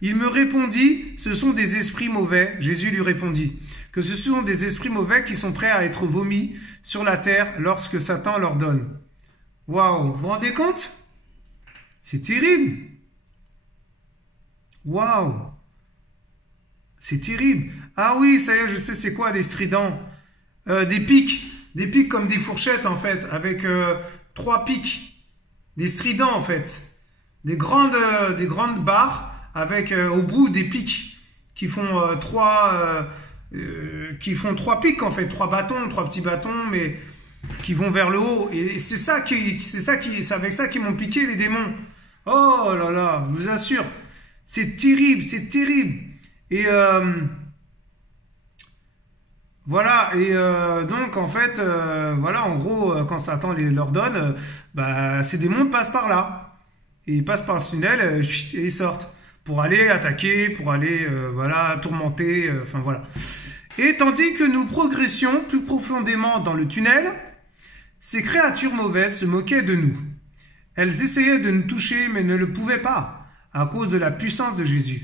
Il me répondit, ce sont des esprits mauvais. Jésus lui répondit, que ce sont des esprits mauvais qui sont prêts à être vomis sur la terre lorsque Satan leur donne. Waouh, vous vous rendez compte? C'est terrible. Waouh. C'est terrible. Ah oui, ça y est, je sais c'est quoi des stridents. Des pics comme des fourchettes en fait, avec 3 pics. Des stridents en fait. Des grandes barres avec au bout des pics qui font 3 pics en fait, 3 bâtons, 3 petits bâtons, mais qui vont vers le haut. Et c'est avec ça qu'ils m'ont piqué les démons. Oh là là, je vous assure, c'est terrible, c'est terrible. Et voilà, et donc en fait, voilà, en gros, quand Satan leur donne, ces démons passent par là. Et ils passent par le tunnel et ils sortent. Pour aller attaquer, pour aller, voilà, tourmenter, enfin voilà. Et tandis que nous progressions plus profondément dans le tunnel, ces créatures mauvaises se moquaient de nous. Elles essayaient de nous toucher, mais ne le pouvaient pas, à cause de la puissance de Jésus.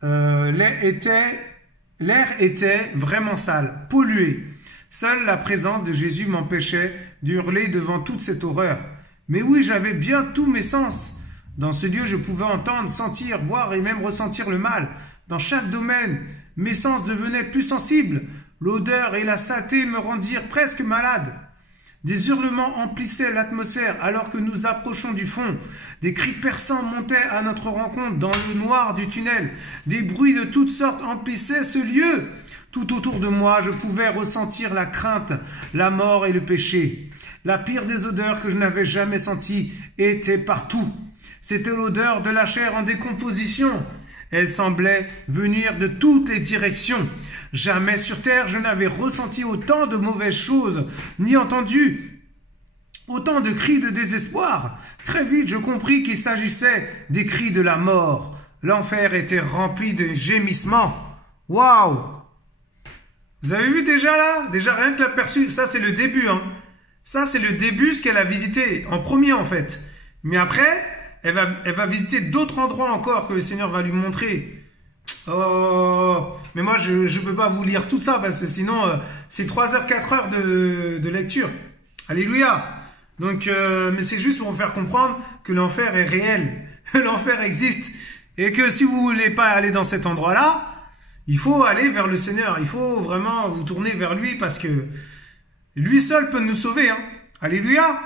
L'air était vraiment sale, pollué. Seule la présence de Jésus m'empêchait d'hurler devant toute cette horreur. Mais oui, j'avais bien tous mes sens. Dans ce lieu, je pouvais entendre, sentir, voir et même ressentir le mal. Dans chaque domaine, mes sens devenaient plus sensibles. L'odeur et la saleté me rendirent presque malade. Des hurlements emplissaient l'atmosphère alors que nous approchons du fond. Des cris perçants montaient à notre rencontre dans le noir du tunnel. Des bruits de toutes sortes emplissaient ce lieu. Tout autour de moi, je pouvais ressentir la crainte, la mort et le péché. La pire des odeurs que je n'avais jamais sentie était partout. C'était l'odeur de la chair en décomposition. Elle semblait venir de toutes les directions. Jamais sur terre je n'avais ressenti autant de mauvaises choses, ni entendu autant de cris de désespoir. Très vite je compris qu'il s'agissait des cris de la mort. L'enfer était rempli de gémissements. Waouh! Vous avez vu déjà là? Déjà rien que l'aperçu, ça c'est le début, hein. Ça c'est le début, ce qu'elle a visité, en premier en fait. Mais après, elle va visiter d'autres endroits encore que le Seigneur va lui montrer. Oh, mais moi je peux pas vous lire tout ça parce que sinon c'est 3 heures, 4 heures de lecture. Alléluia. Donc, mais c'est juste pour vous faire comprendre que l'enfer est réel. L'enfer existe. Et que si vous voulez pas aller dans cet endroit-là, il faut aller vers le Seigneur. Il faut vraiment vous tourner vers lui parce que lui seul peut nous sauver. Hein. Alléluia.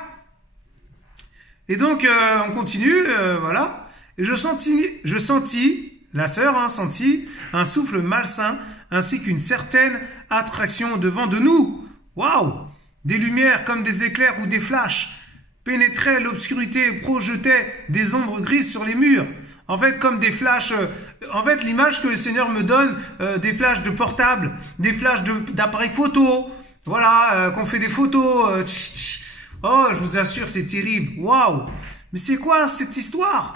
Et donc, on continue, voilà. Et je sentis, la sœur sentit un souffle malsain ainsi qu'une certaine attraction devant de nous. Waouh! Des lumières comme des éclairs ou des flashs pénétraient l'obscurité et projetaient des ombres grises sur les murs. En fait, comme des flashs, en fait, l'image que le Seigneur me donne, des flashs de portable, des flashs d'appareils photo, voilà, qu'on fait des photos, oh, je vous assure, c'est terrible. Waouh! Mais c'est quoi cette histoire?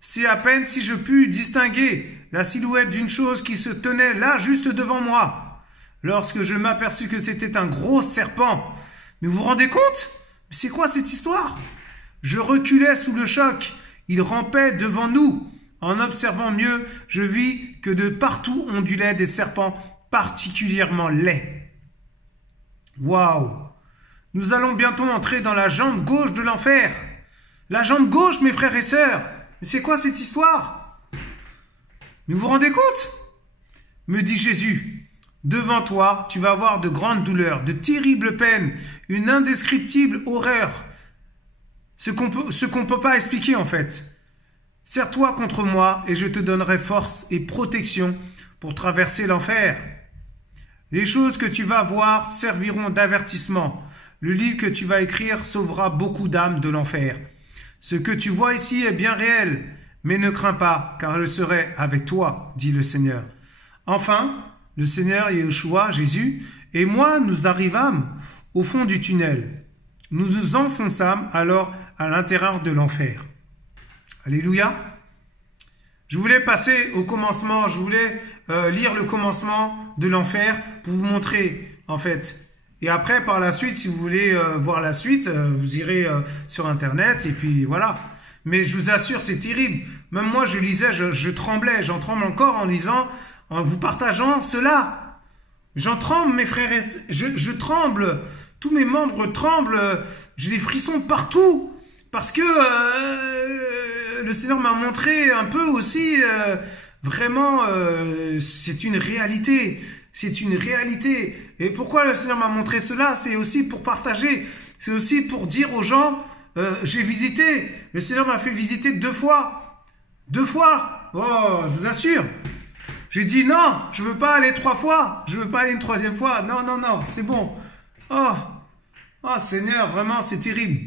C'est à peine si je pus distinguer la silhouette d'une chose qui se tenait là juste devant moi. Lorsque je m'aperçus que c'était un gros serpent. Mais vous vous rendez compte? Mais c'est quoi cette histoire? Je reculais sous le choc. Il rampait devant nous, En observant mieux, je vis que de partout ondulaient des serpents particulièrement laids. Waouh! Nous allons bientôt entrer dans la jambe gauche de l'enfer. La jambe gauche, mes frères et sœurs. Mais c'est quoi cette histoire? Mais vous vous rendez compte? Me dit Jésus. Devant toi, tu vas avoir de grandes douleurs, de terribles peines, une indescriptible horreur. Ce qu'on peut pas expliquer en fait. Serre-toi contre moi et je te donnerai force et protection pour traverser l'enfer. Les choses que tu vas voir serviront d'avertissement. Le livre que tu vas écrire sauvera beaucoup d'âmes de l'enfer. Ce que tu vois ici est bien réel, mais ne crains pas, car je serai avec toi, dit le Seigneur. Enfin, le Seigneur Yeshua, Jésus, et moi, nous arrivâmes au fond du tunnel. Nous nous enfonçâmes alors à l'intérieur de l'enfer. Alléluia. Je voulais passer au commencement, je voulais lire le commencement de l'enfer pour vous montrer, en fait. Et après, par la suite, si vous voulez voir la suite, vous irez sur Internet et puis voilà. Mais je vous assure, c'est terrible. Même moi, je lisais, je tremblais, j'en tremble encore en lisant, en vous partageant cela. J'en tremble, mes frères, je tremble. Tous mes membres tremblent. J'ai des frissons partout. Parce que le Seigneur m'a montré un peu aussi, vraiment, c'est une réalité. C'est une réalité. Et pourquoi le Seigneur m'a montré cela? C'est aussi pour partager. C'est aussi pour dire aux gens, j'ai visité. Le Seigneur m'a fait visiter 2 fois. 2 fois. Oh, je vous assure. J'ai dit non, je veux pas aller 3 fois. Je veux pas aller une 3e fois. Non, non, non, c'est bon. Oh, Seigneur, vraiment, c'est terrible.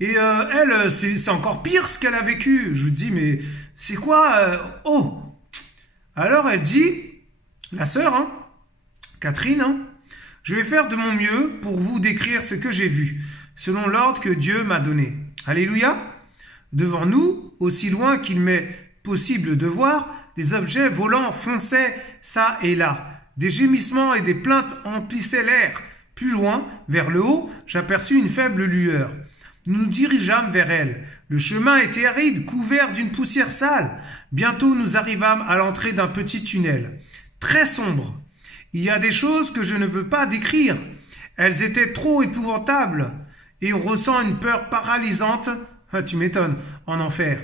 Et elle, c'est encore pire ce qu'elle a vécu. Je vous dis, mais c'est quoi oh. Alors elle dit, la sœur, hein, Catherine, hein, je vais faire de mon mieux pour vous décrire ce que j'ai vu, selon l'ordre que Dieu m'a donné. Alléluia. Devant nous, aussi loin qu'il m'est possible de voir, des objets volants fonçaient ça et là. Des gémissements et des plaintes emplissaient l'air. Plus loin, vers le haut, j'aperçus une faible lueur. Nous nous dirigeâmes vers elle. Le chemin était aride, couvert d'une poussière sale. Bientôt, nous arrivâmes à l'entrée d'un petit tunnel, très sombre. Il y a des choses que je ne peux pas décrire. Elles étaient trop épouvantables. Et on ressent une peur paralysante. Ah, tu m'étonnes, en enfer.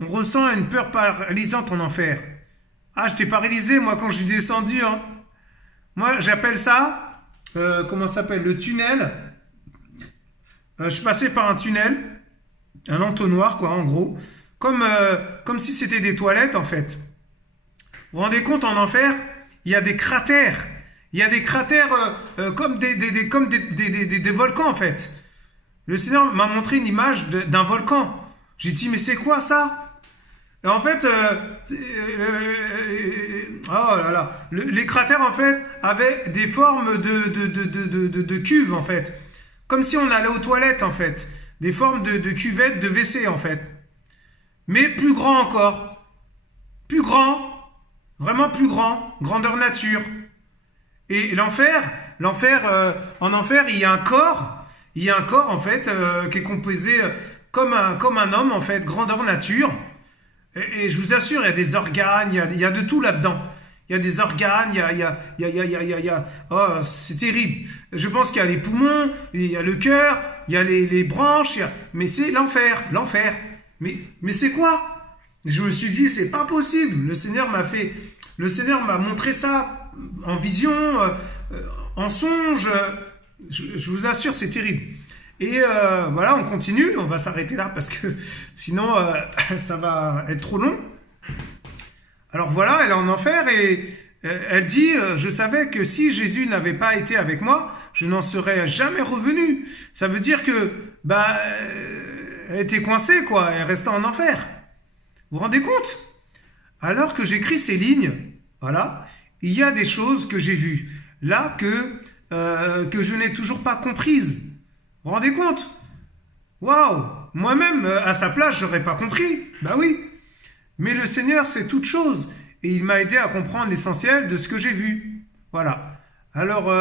On ressent une peur paralysante en enfer. Ah, j'étais paralysé, moi, quand je suis descendu. Hein. Moi, j'appelle ça, comment ça s'appelle, le tunnel. Je suis passé par un tunnel, un entonnoir, quoi, en gros. Comme si c'était des toilettes, en fait. Vous vous rendez compte, en enfer, il y a des cratères. Il y a des cratères comme des volcans, en fait. Le Seigneur m'a montré une image d'un volcan. J'ai dit, mais c'est quoi ça? Et en fait, oh là là, les cratères, en fait, avaient des formes de cuves, en fait. Comme si on allait aux toilettes, en fait. Des formes de cuvettes, de WC, en fait. Mais plus grand encore. Plus grand. Vraiment plus grand. Grandeur nature. Et l'enfer, en enfer, il y a un corps. Il y a un corps, en fait, qui est composé comme un homme, en fait. Grandeur nature. Et je vous assure, il y a des organes, il y a de tout là-dedans. Il y a des organes, oh, c'est terrible. Je pense qu'il y a les poumons, il y a le cœur, il y a les branches, mais c'est l'enfer. Mais c'est quoi? Je me suis dit, c'est pas possible. Le Seigneur m'a montré ça en vision, en songe. Je vous assure, c'est terrible. Et voilà, on continue, on va s'arrêter là parce que sinon ça va être trop long. Alors voilà, elle est en enfer et elle dit, je savais que si Jésus n'avait pas été avec moi, je n'en serais jamais revenu. Ça veut dire que, elle était coincée, quoi, elle restait en enfer. Vous vous rendez compte? Alors que j'écris ces lignes, voilà, il y a des choses que j'ai vues, là, que je n'ai toujours pas comprises. Vous vous rendez compte? Waouh! Moi-même, à sa place, j'aurais pas compris. Bah oui. Mais le Seigneur sait toutes choses et il m'a aidé à comprendre l'essentiel de ce que j'ai vu. Voilà. Alors,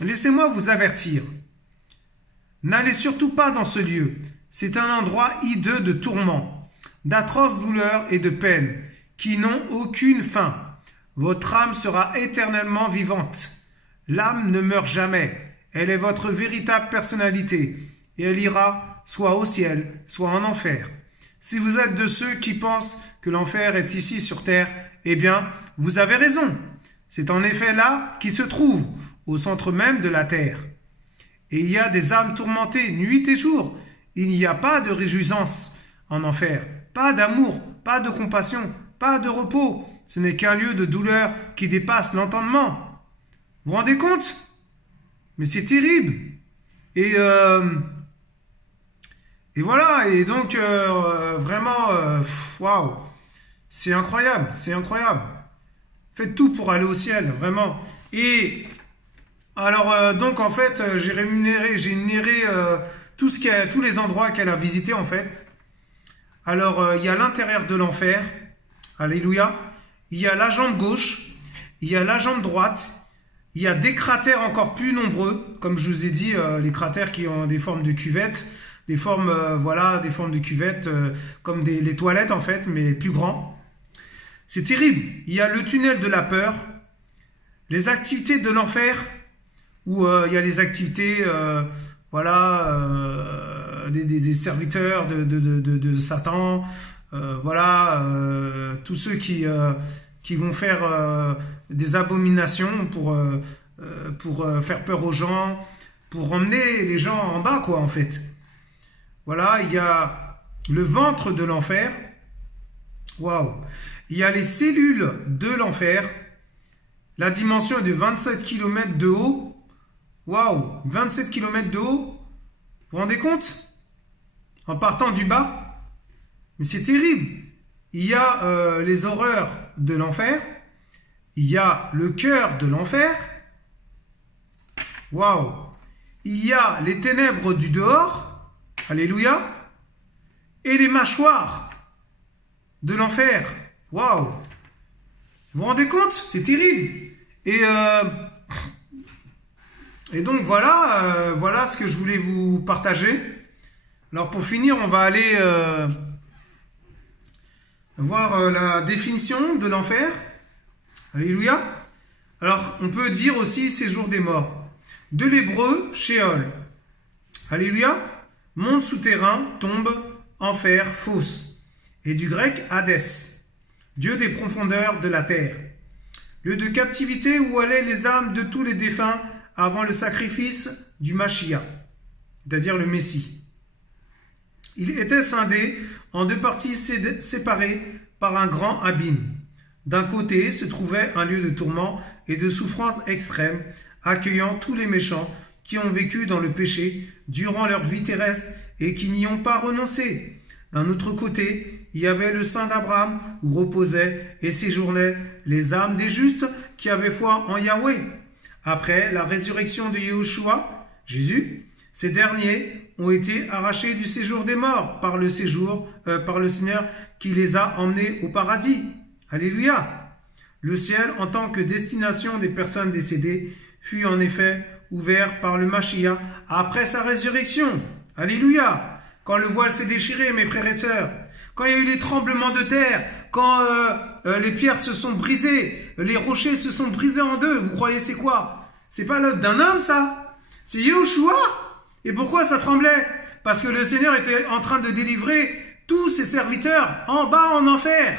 laissez-moi vous avertir. N'allez surtout pas dans ce lieu. C'est un endroit hideux de tourment. d'atroces douleurs et de peines qui n'ont aucune fin. Votre âme sera éternellement vivante. L'âme ne meurt jamais. Elle est votre véritable personnalité et elle ira soit au ciel, soit en enfer. Si vous êtes de ceux qui pensent que l'enfer est ici sur terre, eh bien, vous avez raison. C'est en effet là qu'il se trouve, au centre même de la terre. Et il y a des âmes tourmentées nuit et jour. Il n'y a pas de réjouissance en enfer, pas d'amour, pas de compassion, pas de repos. Ce n'est qu'un lieu de douleur qui dépasse l'entendement. Vous vous rendez compte? Mais c'est terrible. Et voilà, et donc vraiment, waouh, c'est incroyable, c'est incroyable. Faites tout pour aller au ciel, vraiment. Et alors, donc en fait, j'ai énuméré tous les endroits qu'elle a visités en fait. Alors, il y a l'intérieur de l'enfer, alléluia. Il y a la jambe gauche, il y a la jambe droite. Il y a des cratères encore plus nombreux, comme je vous ai dit, les cratères qui ont des formes de cuvettes, des formes, des formes de cuvettes comme les toilettes en fait, mais plus grands. C'est terrible. Il y a le tunnel de la peur, les activités de l'enfer, où il y a les activités, des serviteurs de Satan, tous ceux qui vont faire des abominations pour faire peur aux gens, pour emmener les gens en bas, quoi, en fait. Voilà, il y a le ventre de l'enfer. Waouh! Il y a les cellules de l'enfer. La dimension est de 27 km de haut. Waouh! 27 km de haut. Vous vous rendez compte? En partant du bas. Mais c'est terrible. Il y a les horreurs de l'enfer. Il y a le cœur de l'enfer. Waouh! Il y a les ténèbres du dehors. Alléluia. Et les mâchoires de l'enfer. Waouh! Vous vous rendez compte? C'est terrible. Et donc voilà ce que je voulais vous partager. Alors pour finir, on va aller voir la définition de l'enfer. Alléluia. Alors on peut dire aussi séjour des morts. De l'hébreu, Sheol. Alléluia. Monde souterrain, tombe, enfer, fosse. Et du grec, Hadès. Dieu des profondeurs de la terre. Lieu de captivité où allaient les âmes de tous les défunts avant le sacrifice du Mashiach, c'est-à-dire le Messie. Il était scindé en deux parties séparées par un grand abîme. D'un côté se trouvait un lieu de tourment et de souffrance extrême, accueillant tous les méchants qui ont vécu dans le péché durant leur vie terrestre et qui n'y ont pas renoncé. D'un autre côté, il y avait le sein d'Abraham où reposaient et séjournaient les âmes des justes qui avaient foi en Yahweh. Après la résurrection de Yahushua, Jésus, ces derniers ont été arrachés du séjour des morts par le Seigneur qui les a emmenés au paradis. Alléluia! Le ciel, en tant que destination des personnes décédées, fut en effet ouvert par le Mashiach après sa résurrection. Alléluia! Quand le voile s'est déchiré, mes frères et sœurs, quand il y a eu les tremblements de terre, quand les pierres se sont brisées, les rochers se sont brisés en deux, vous croyez c'est quoi? C'est pas l'œuvre d'un homme, ça? C'est Yahushua. Et pourquoi ça tremblait? Parce que le Seigneur était en train de délivrer tous ses serviteurs en bas en enfer,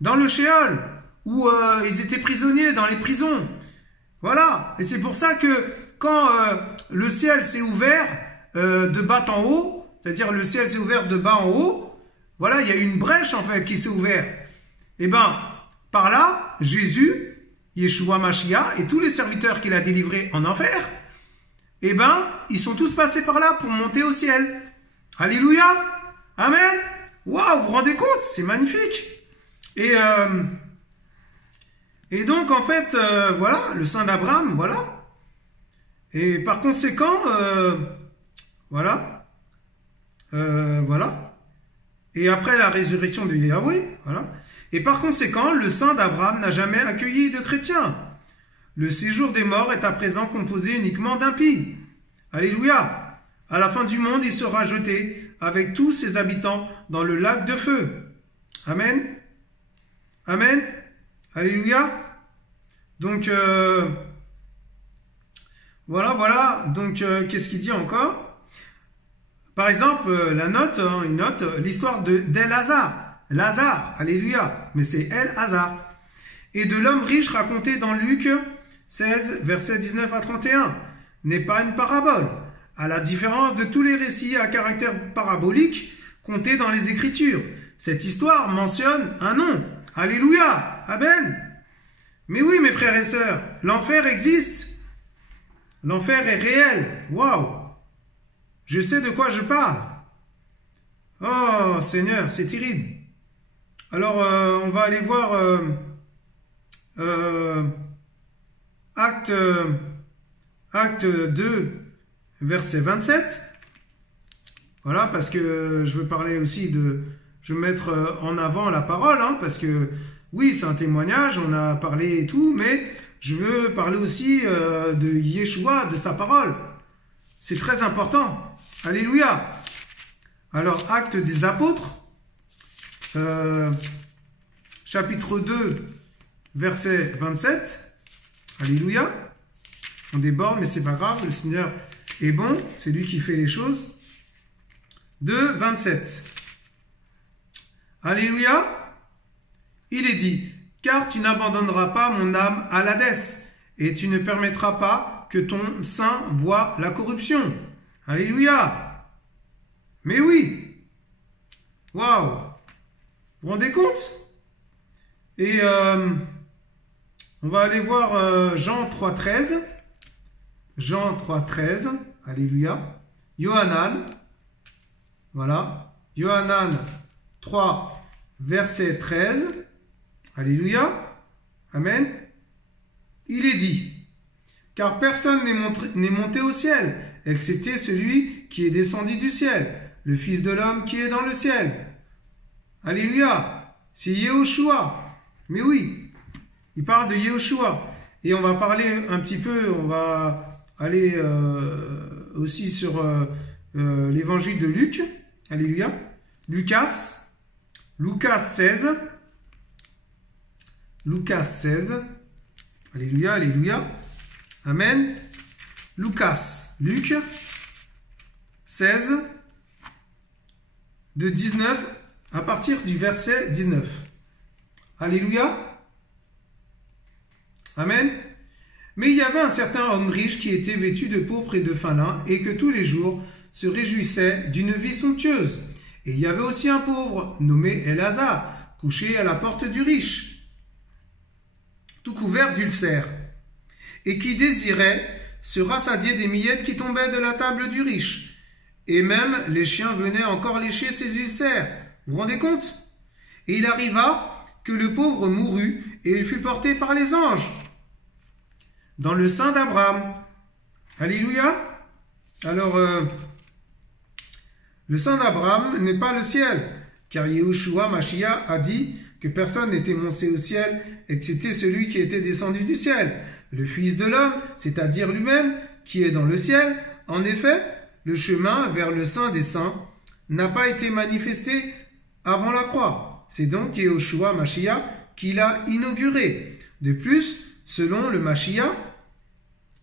dans le Sheol, où ils étaient prisonniers dans les prisons. Voilà. Et c'est pour ça que quand le ciel s'est ouvert de bas en haut, c'est-à-dire le ciel s'est ouvert de bas en haut, voilà, il y a eu une brèche en fait qui s'est ouverte. Et bien, par là, Jésus, Yeshua Mashiach et tous les serviteurs qu'il a délivrés en enfer, eh ben, ils sont tous passés par là pour monter au ciel. Alléluia. Amen. Waouh, vous vous rendez compte? C'est magnifique. Et donc, en fait, voilà, le sein d'Abraham, voilà. Et par conséquent, voilà. Et après la résurrection de Yahweh, voilà. Et par conséquent, le sein d'Abraham n'a jamais accueilli de chrétiens. Le séjour des morts est à présent composé uniquement d'impies. Alléluia. À la fin du monde, il sera jeté avec tous ses habitants dans le lac de feu. Amen. Amen. Alléluia. Donc, voilà. Donc, qu'est-ce qu'il dit encore? Par exemple, une note, l'histoire d'El-Hazar. Lazare, alléluia. Mais c'est El-Hazar. Et de l'homme riche raconté dans Luc 16, versets 19 à 31. N'est pas une parabole. À la différence de tous les récits à caractère parabolique comptés dans les Écritures. Cette histoire mentionne un nom. Alléluia. Amen. Mais oui, mes frères et sœurs, l'enfer existe. L'enfer est réel. Waouh. Je sais de quoi je parle. Oh, Seigneur, c'est terrible. Alors, on va aller voir Acte 2, verset 27. Voilà, parce que je veux parler aussi je veux mettre en avant la parole, hein, parce que oui, c'est un témoignage, on a parlé et tout, mais je veux parler aussi de Yeshua, de sa parole. C'est très important. Alléluia. Alors, Actes des Apôtres, chapitre 2, verset 27. Alléluia. On déborde, mais c'est pas grave, le Seigneur est bon, c'est lui qui fait les choses. 2, 27. Alléluia. Il est dit, car tu n'abandonneras pas mon âme à l'Hadès, et tu ne permettras pas que ton sein voie la corruption. Alléluia. Mais oui. Waouh. Vous vous rendez compte? Et on va aller voir Jean 3,13. Jean 3,13. Alléluia. Yohanan. Voilà. Yohanan 3, verset 13. Alléluia. Amen. Il est dit, car personne n'est monté au ciel, excepté celui qui est descendu du ciel, le Fils de l'homme qui est dans le ciel. Alléluia. C'est Yehoshua. Mais oui, il parle de Yehoshua. Et on va parler un petit peu, on va aller aussi sur l'évangile de Luc. Alléluia. Lucas 16. Lucas 16. Alléluia, alléluia. Amen. Luc 16, de 19, à partir du verset 19. Alléluia. Amen. Mais il y avait un certain homme riche qui était vêtu de pourpre et de fin lin, et que tous les jours se réjouissait d'une vie somptueuse. Et il y avait aussi un pauvre, nommé El-Hazar, couché à la porte du riche, tout couvert d'ulcères, et qui désirait se rassasier des miettes qui tombaient de la table du riche. Et même les chiens venaient encore lécher ses ulcères. Vous vous rendez compte? Et il arriva que le pauvre mourut, et il fut porté par les anges dans le sein d'Abraham. Alléluia. Alors, le sein d'Abraham n'est pas le ciel, car Yehoshua Mashiach a dit que personne n'était monté au ciel, excepté celui qui était descendu du ciel, le Fils de l'homme, c'est-à-dire lui-même, qui est dans le ciel. En effet, le chemin vers le Saint des Saints n'a pas été manifesté avant la croix. C'est donc Yehoshua Mashiach qui l'a inauguré. De plus, selon le Mashiach,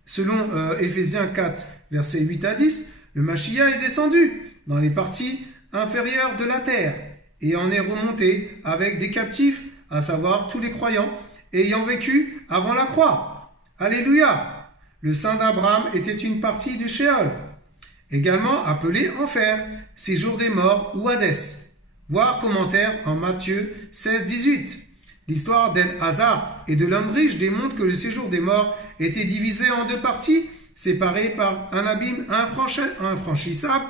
selon Éphésiens 4, versets 8 à 10, le Mashiach est descendu dans les parties inférieures de la terre et en est remonté avec des captifs, à savoir tous les croyants ayant vécu avant la croix. Alléluia. Le sein d'Abraham était une partie du Sheol, également appelé enfer, séjour des morts ou Hadès. Voir commentaire en Matthieu 16, 18. L'histoire d'El-Hazar et de l'homme riche démontre que le séjour des morts était divisé en deux parties, séparées par un abîme infranchissable.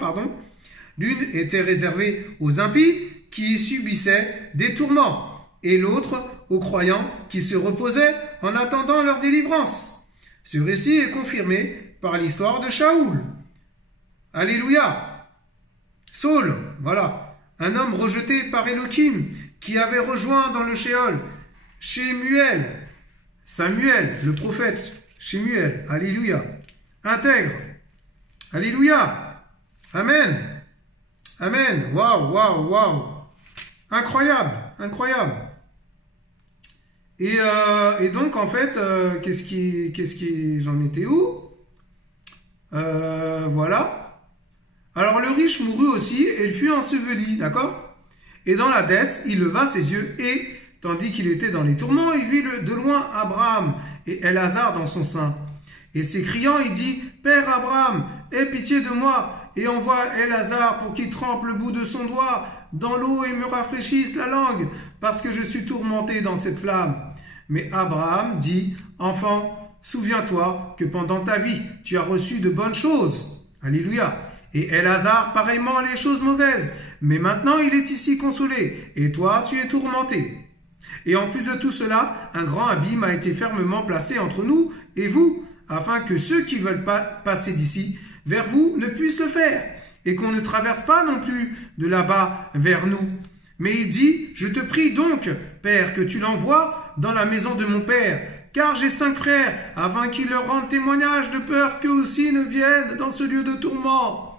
L'une était réservée aux impies qui subissaient des tourments, et l'autre aux croyants qui se reposaient en attendant leur délivrance. Ce récit est confirmé par l'histoire de Shaoul. Alléluia. Saul, voilà, un homme rejeté par Elohim qui avait rejoint dans le Sheol Samuel, le prophète Shemuel. Alléluia. Intègre. Alléluia. Amen. Amen. Waouh, waouh, waouh. Incroyable, incroyable. Et donc, en fait, j'en étais où? Voilà. Alors, le riche mourut aussi et il fut enseveli, d'accord? Et dans la dette, il leva ses yeux et, tandis qu'il était dans les tourments, il vit de loin Abraham et Elazar dans son sein. Et s'écriant, il dit, Père Abraham, aie pitié de moi et envoie Elazar pour qu'il trempe le bout de son doigt dans l'eau et me rafraîchisse la langue, parce que je suis tourmenté dans cette flamme. Mais Abraham dit, Enfant, souviens-toi que pendant ta vie, tu as reçu de bonnes choses. Alléluia. Et Elazar, pareillement, les choses mauvaises. Mais maintenant, il est ici consolé, et toi, tu es tourmenté. Et en plus de tout cela, un grand abîme a été fermement placé entre nous et vous, afin que ceux qui veulent pas passer d'ici vers vous ne puissent le faire, et qu'on ne traverse pas non plus de là-bas vers nous. Mais il dit, je te prie donc, Père, que tu l'envoies dans la maison de mon Père, car j'ai 5 frères, afin qu'ils leur rendent témoignage de peur qu'eux aussi ne viennent dans ce lieu de tourment.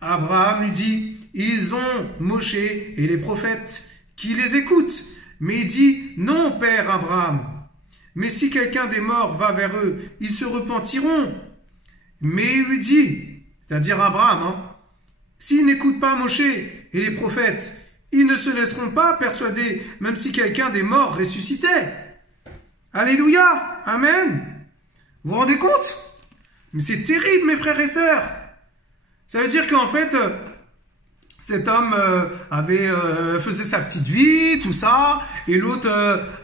Abraham lui dit, ils ont Moshe et les prophètes qui les écoutent. Mais il dit, non, Père Abraham. Mais si quelqu'un des morts va vers eux, ils se repentiront. Mais il lui dit, c'est-à-dire Abraham, s'ils n'écoutent pas Moshe et les prophètes, ils ne se laisseront pas persuader, même si quelqu'un des morts ressuscitait. Alléluia, amen. Vous vous rendez compte? Mais c'est terrible, mes frères et sœurs. Ça veut dire qu'en fait, cet homme faisait sa petite vie, tout ça, et l'autre,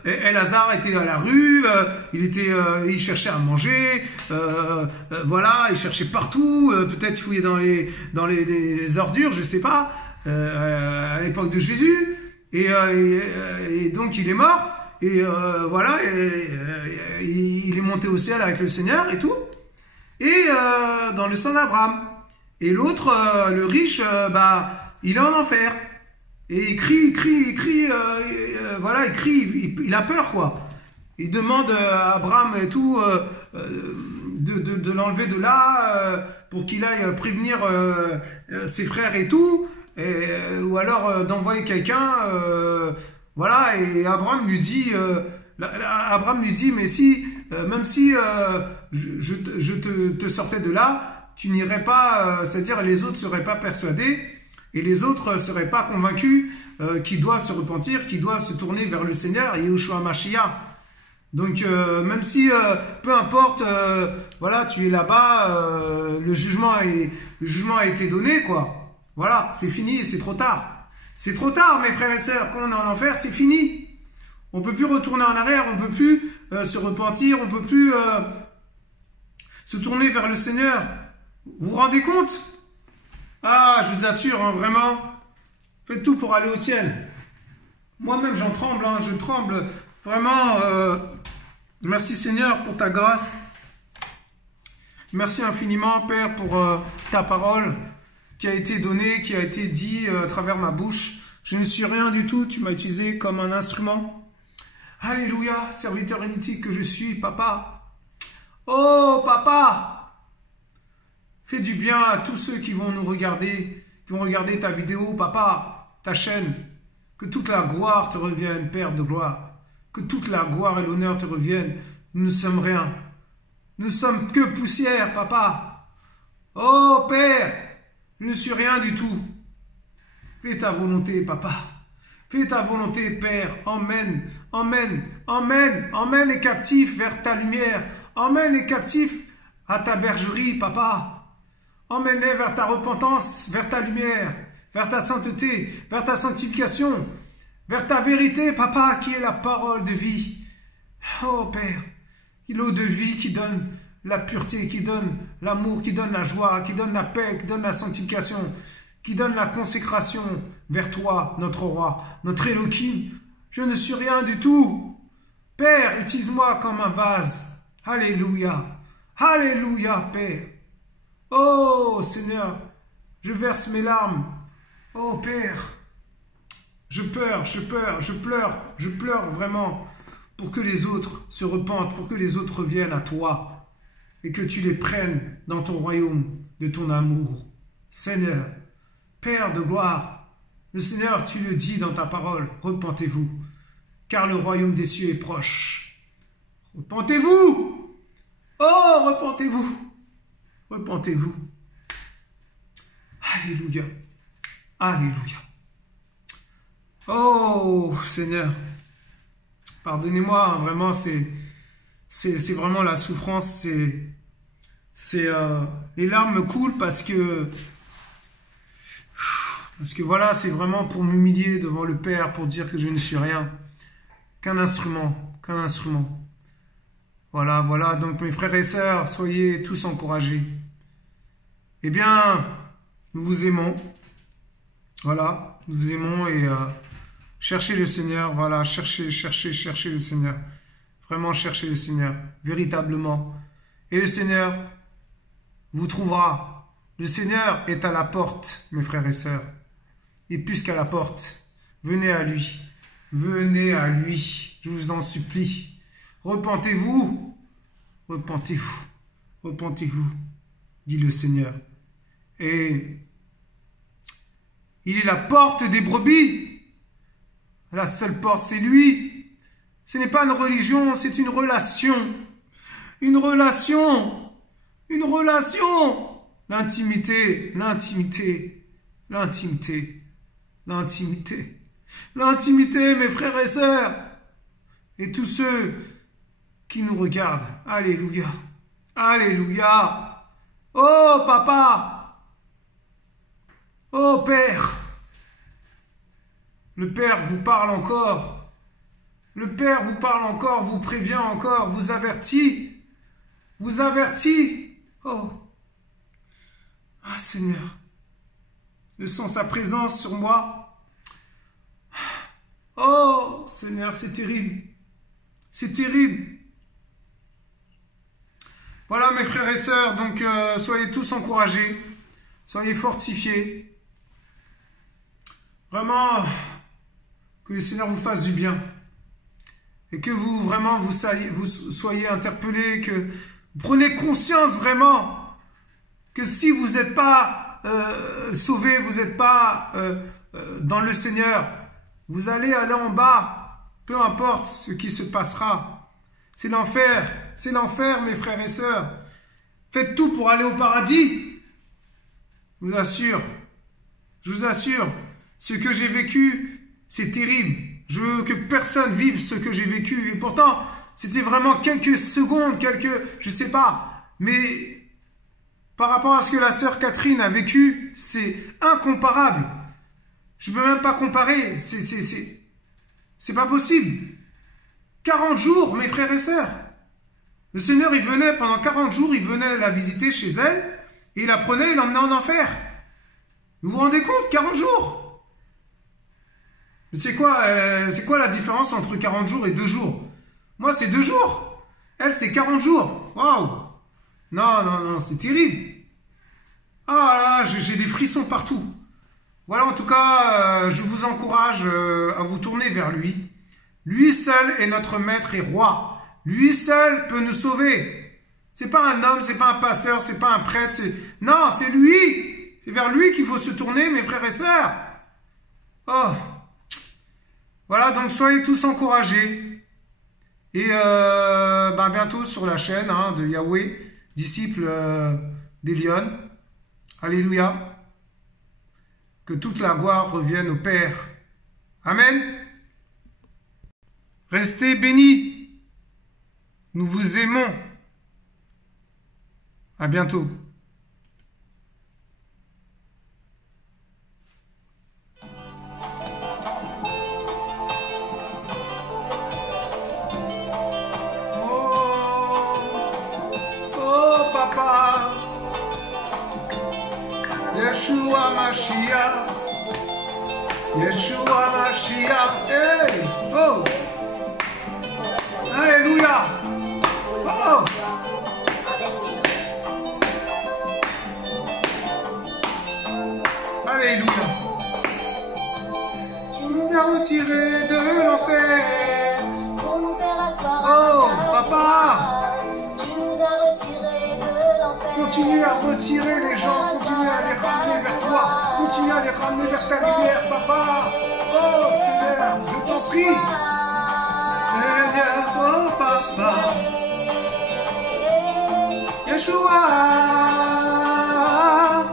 Elazar, était à la rue, il cherchait à manger, voilà, il cherchait partout, peut-être il fouillait dans les ordures, je sais pas, à l'époque de Jésus, et donc il est mort, et voilà, il est monté au ciel avec le Seigneur et tout, et dans le sein d'Abraham. Et l'autre, le riche, il est en enfer. Et il crie, voilà, il a peur, quoi. Il demande à Abraham et tout de l'enlever de là pour qu'il aille prévenir ses frères et tout, ou alors d'envoyer quelqu'un, voilà. Et Abraham lui dit, mais si, même si je te sortais de là, tu n'irais pas, c'est-à-dire les autres ne seraient pas persuadés et les autres ne seraient pas convaincus qu'ils doivent se repentir, qu'ils doivent se tourner vers le Seigneur, Yahushua Mashiach. Donc, même si, peu importe, voilà, tu es là-bas, le jugement a été donné, quoi. Voilà, c'est fini, c'est trop tard. C'est trop tard, mes frères et sœurs, quand on est en enfer, c'est fini. On ne peut plus retourner en arrière, on ne peut plus se repentir, on ne peut plus se tourner vers le Seigneur. Vous vous rendez compte? Ah, je vous assure, vraiment, faites tout pour aller au ciel. Moi-même, j'en tremble, je tremble. Vraiment, merci Seigneur pour ta grâce. Merci infiniment, Père, pour ta parole qui a été donnée, qui a été dit à travers ma bouche. Je ne suis rien du tout, tu m'as utilisé comme un instrument. Alléluia, serviteur inutile que je suis, papa. Oh, papa! Fais du bien à tous ceux qui vont nous regarder, qui vont regarder ta vidéo, papa, ta chaîne. Que toute la gloire te revienne, Père de gloire. Que toute la gloire et l'honneur te reviennent. Nous ne sommes rien. Nous ne sommes que poussière, papa. Oh, Père, je ne suis rien du tout. Fais ta volonté, papa. Fais ta volonté, Père. Emmène, emmène, emmène, emmène les captifs vers ta lumière. Emmène les captifs à ta bergerie, papa. Emmène-les vers ta repentance, vers ta lumière, vers ta sainteté, vers ta sanctification, vers ta vérité, papa, qui est la parole de vie. Oh, Père, l'eau de vie qui donne la pureté, qui donne l'amour, qui donne la joie, qui donne la paix, qui donne la sanctification, qui donne la consécration vers toi, notre roi, notre Elohim. Je ne suis rien du tout. Père, utilise-moi comme un vase. Alléluia. Alléluia, Père. Oh, Seigneur, je verse mes larmes. Oh, Père, je pleure vraiment pour que les autres se repentent, pour que les autres reviennent à toi et que tu les prennes dans ton royaume de ton amour. Seigneur, Père de gloire, le Seigneur, tu le dis dans ta parole, repentez-vous, car le royaume des cieux est proche. Repentez-vous! Oh, repentez-vous! Repentez-vous! Alléluia! Alléluia! Oh, Seigneur, pardonnez-moi, hein, vraiment, c'est vraiment la souffrance, les larmes me coulent parce que voilà, c'est vraiment pour m'humilier devant le Père, pour dire que je ne suis rien, qu'un instrument, qu'un instrument. Voilà, voilà, donc mes frères et sœurs, soyez tous encouragés. Eh bien, nous vous aimons, voilà, nous vous aimons et cherchez le Seigneur, voilà, cherchez le Seigneur. Vraiment cherchez le Seigneur, véritablement. Et le Seigneur vous trouvera. Le Seigneur est à la porte, mes frères et sœurs. Et plus qu'à la porte, venez à lui. Venez à lui, je vous en supplie. Repentez-vous, repentez-vous, repentez-vous, dit le Seigneur. Et il est la porte des brebis. La seule porte, c'est lui. Ce n'est pas une religion, c'est une relation. Une relation. Une relation. L'intimité, l'intimité, l'intimité, l'intimité. L'intimité, mes frères et sœurs. Et tous ceux qui nous regardent. Alléluia. Alléluia. Oh, papa. Oh, Père. Le Père vous parle encore. Le Père vous parle encore, vous prévient encore, vous avertit. Vous avertit. Oh. Ah, Seigneur. Je sens sa présence sur moi. Oh, Seigneur, c'est terrible. C'est terrible. Voilà, mes frères et sœurs, donc soyez tous encouragés. Soyez fortifiés. Vraiment, que le Seigneur vous fasse du bien. Et que vous, vraiment, vous soyez interpellés, que vous prenez conscience vraiment que si vous n'êtes pas sauvés, vous n'êtes pas dans le Seigneur, vous allez aller en bas, peu importe ce qui se passera. C'est l'enfer, mes frères et sœurs. Faites tout pour aller au paradis. Je vous assure, ce que j'ai vécu, c'est terrible. Je veux que personne vive ce que j'ai vécu. Et pourtant, c'était vraiment quelques secondes, je sais pas. Mais par rapport à ce que la sœur Catherine a vécu, c'est incomparable. Je ne peux même pas comparer. C'est pas possible. 40 jours, mes frères et sœurs. Le Seigneur, il venait pendant 40 jours, il venait la visiter chez elle, et il la prenait, il l'emmenait en enfer. Vous vous rendez compte, 40 jours? C'est quoi la différence entre 40 jours et 2 jours? Moi, c'est 2 jours. Elle, c'est 40 jours. Waouh! Non, c'est terrible. Ah là, j'ai des frissons partout. Voilà, en tout cas, je vous encourage à vous tourner vers lui. Lui seul est notre maître et roi. Lui seul peut nous sauver. C'est pas un homme, c'est pas un pasteur, c'est pas un prêtre. Non, c'est lui. C'est vers lui qu'il faut se tourner, mes frères et sœurs. Oh. Voilà, donc soyez tous encouragés. Et bientôt sur la chaîne de Yahweh, disciple d'Elion. Alléluia. Que toute la gloire revienne au Père. Amen. Restez bénis. Nous vous aimons. À bientôt. Oh, papa. Yeshua Mashiach. Yeshua Mashiach. Hey! Oh! Alléluia! Oh! Alléluia! Tu nous as retirés de l'enfer pour nous faire asseoir Oh, à ta papa! gloire. Tu nous as retirés de l'enfer Continue à retirer les gens, continue à les ramener vers toi, continue à les ramener vers ta lumière, papa. Oh Seigneur, je t'en prie. Seigneur, oh papa. Yeshua.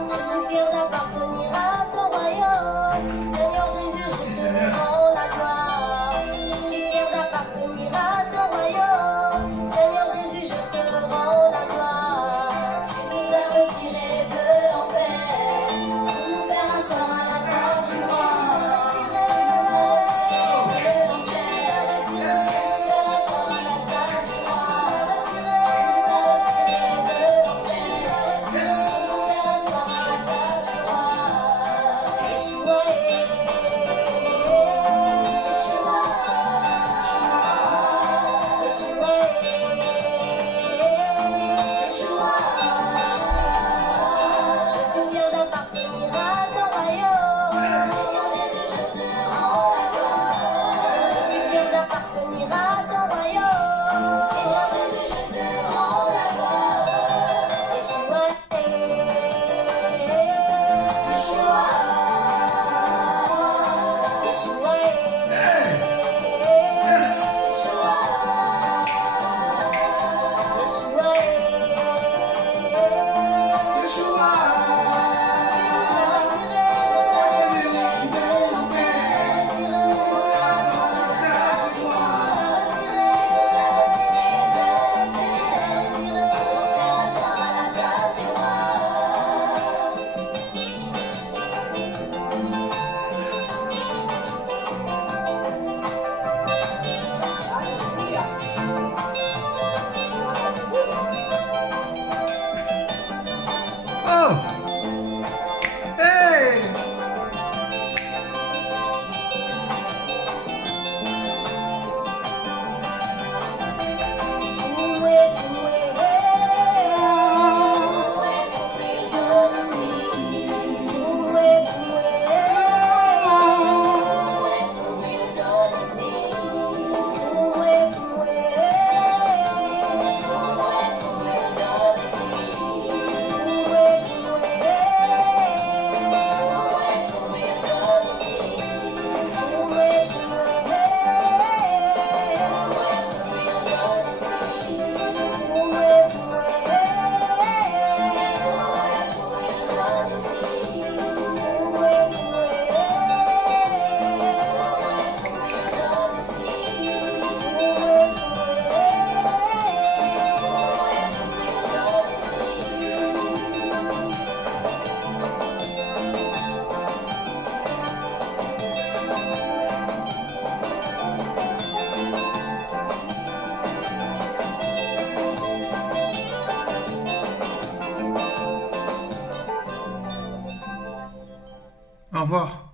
Je suis fier d'appartenir à ton royaume. Seigneur Jésus, je te rends la gloire. Je suis fier d'appartenir à ton royaume. Seigneur Jésus, je te rends la gloire. Tu nous as retirés de l'enfer pour nous faire asseoir à la table du roi. Tu nous as retirés de l'enfer pour nous faire asseoir à la table du roi. Tu nous as retirés de l'enfer. Tu nous as retirés pour nous faire asseoir à la table du roi. Yeshua, Yeshua, Yeshua, Yeshua. Je suis fier d'appartenir à ton royaume. Seigneur Jésus, je te rends la gloire. Je suis fier d'appartenir à ton royaume. Seigneur Jésus, je te rends la gloire. Yeshua, Yeshua, Yeshua, Yeshua, Yeshua. Tu nous as retirés de l'enfer. Tu nous as retirés. Tu nous as retirés pour faire asseoir à la table du roi. Oh. Hey. Foué, foué, foué, d'Odyssée. Foué, foué, foué, d'Odyssée. Foué, foué, foué, d'Odyssée. Foué, Au revoir.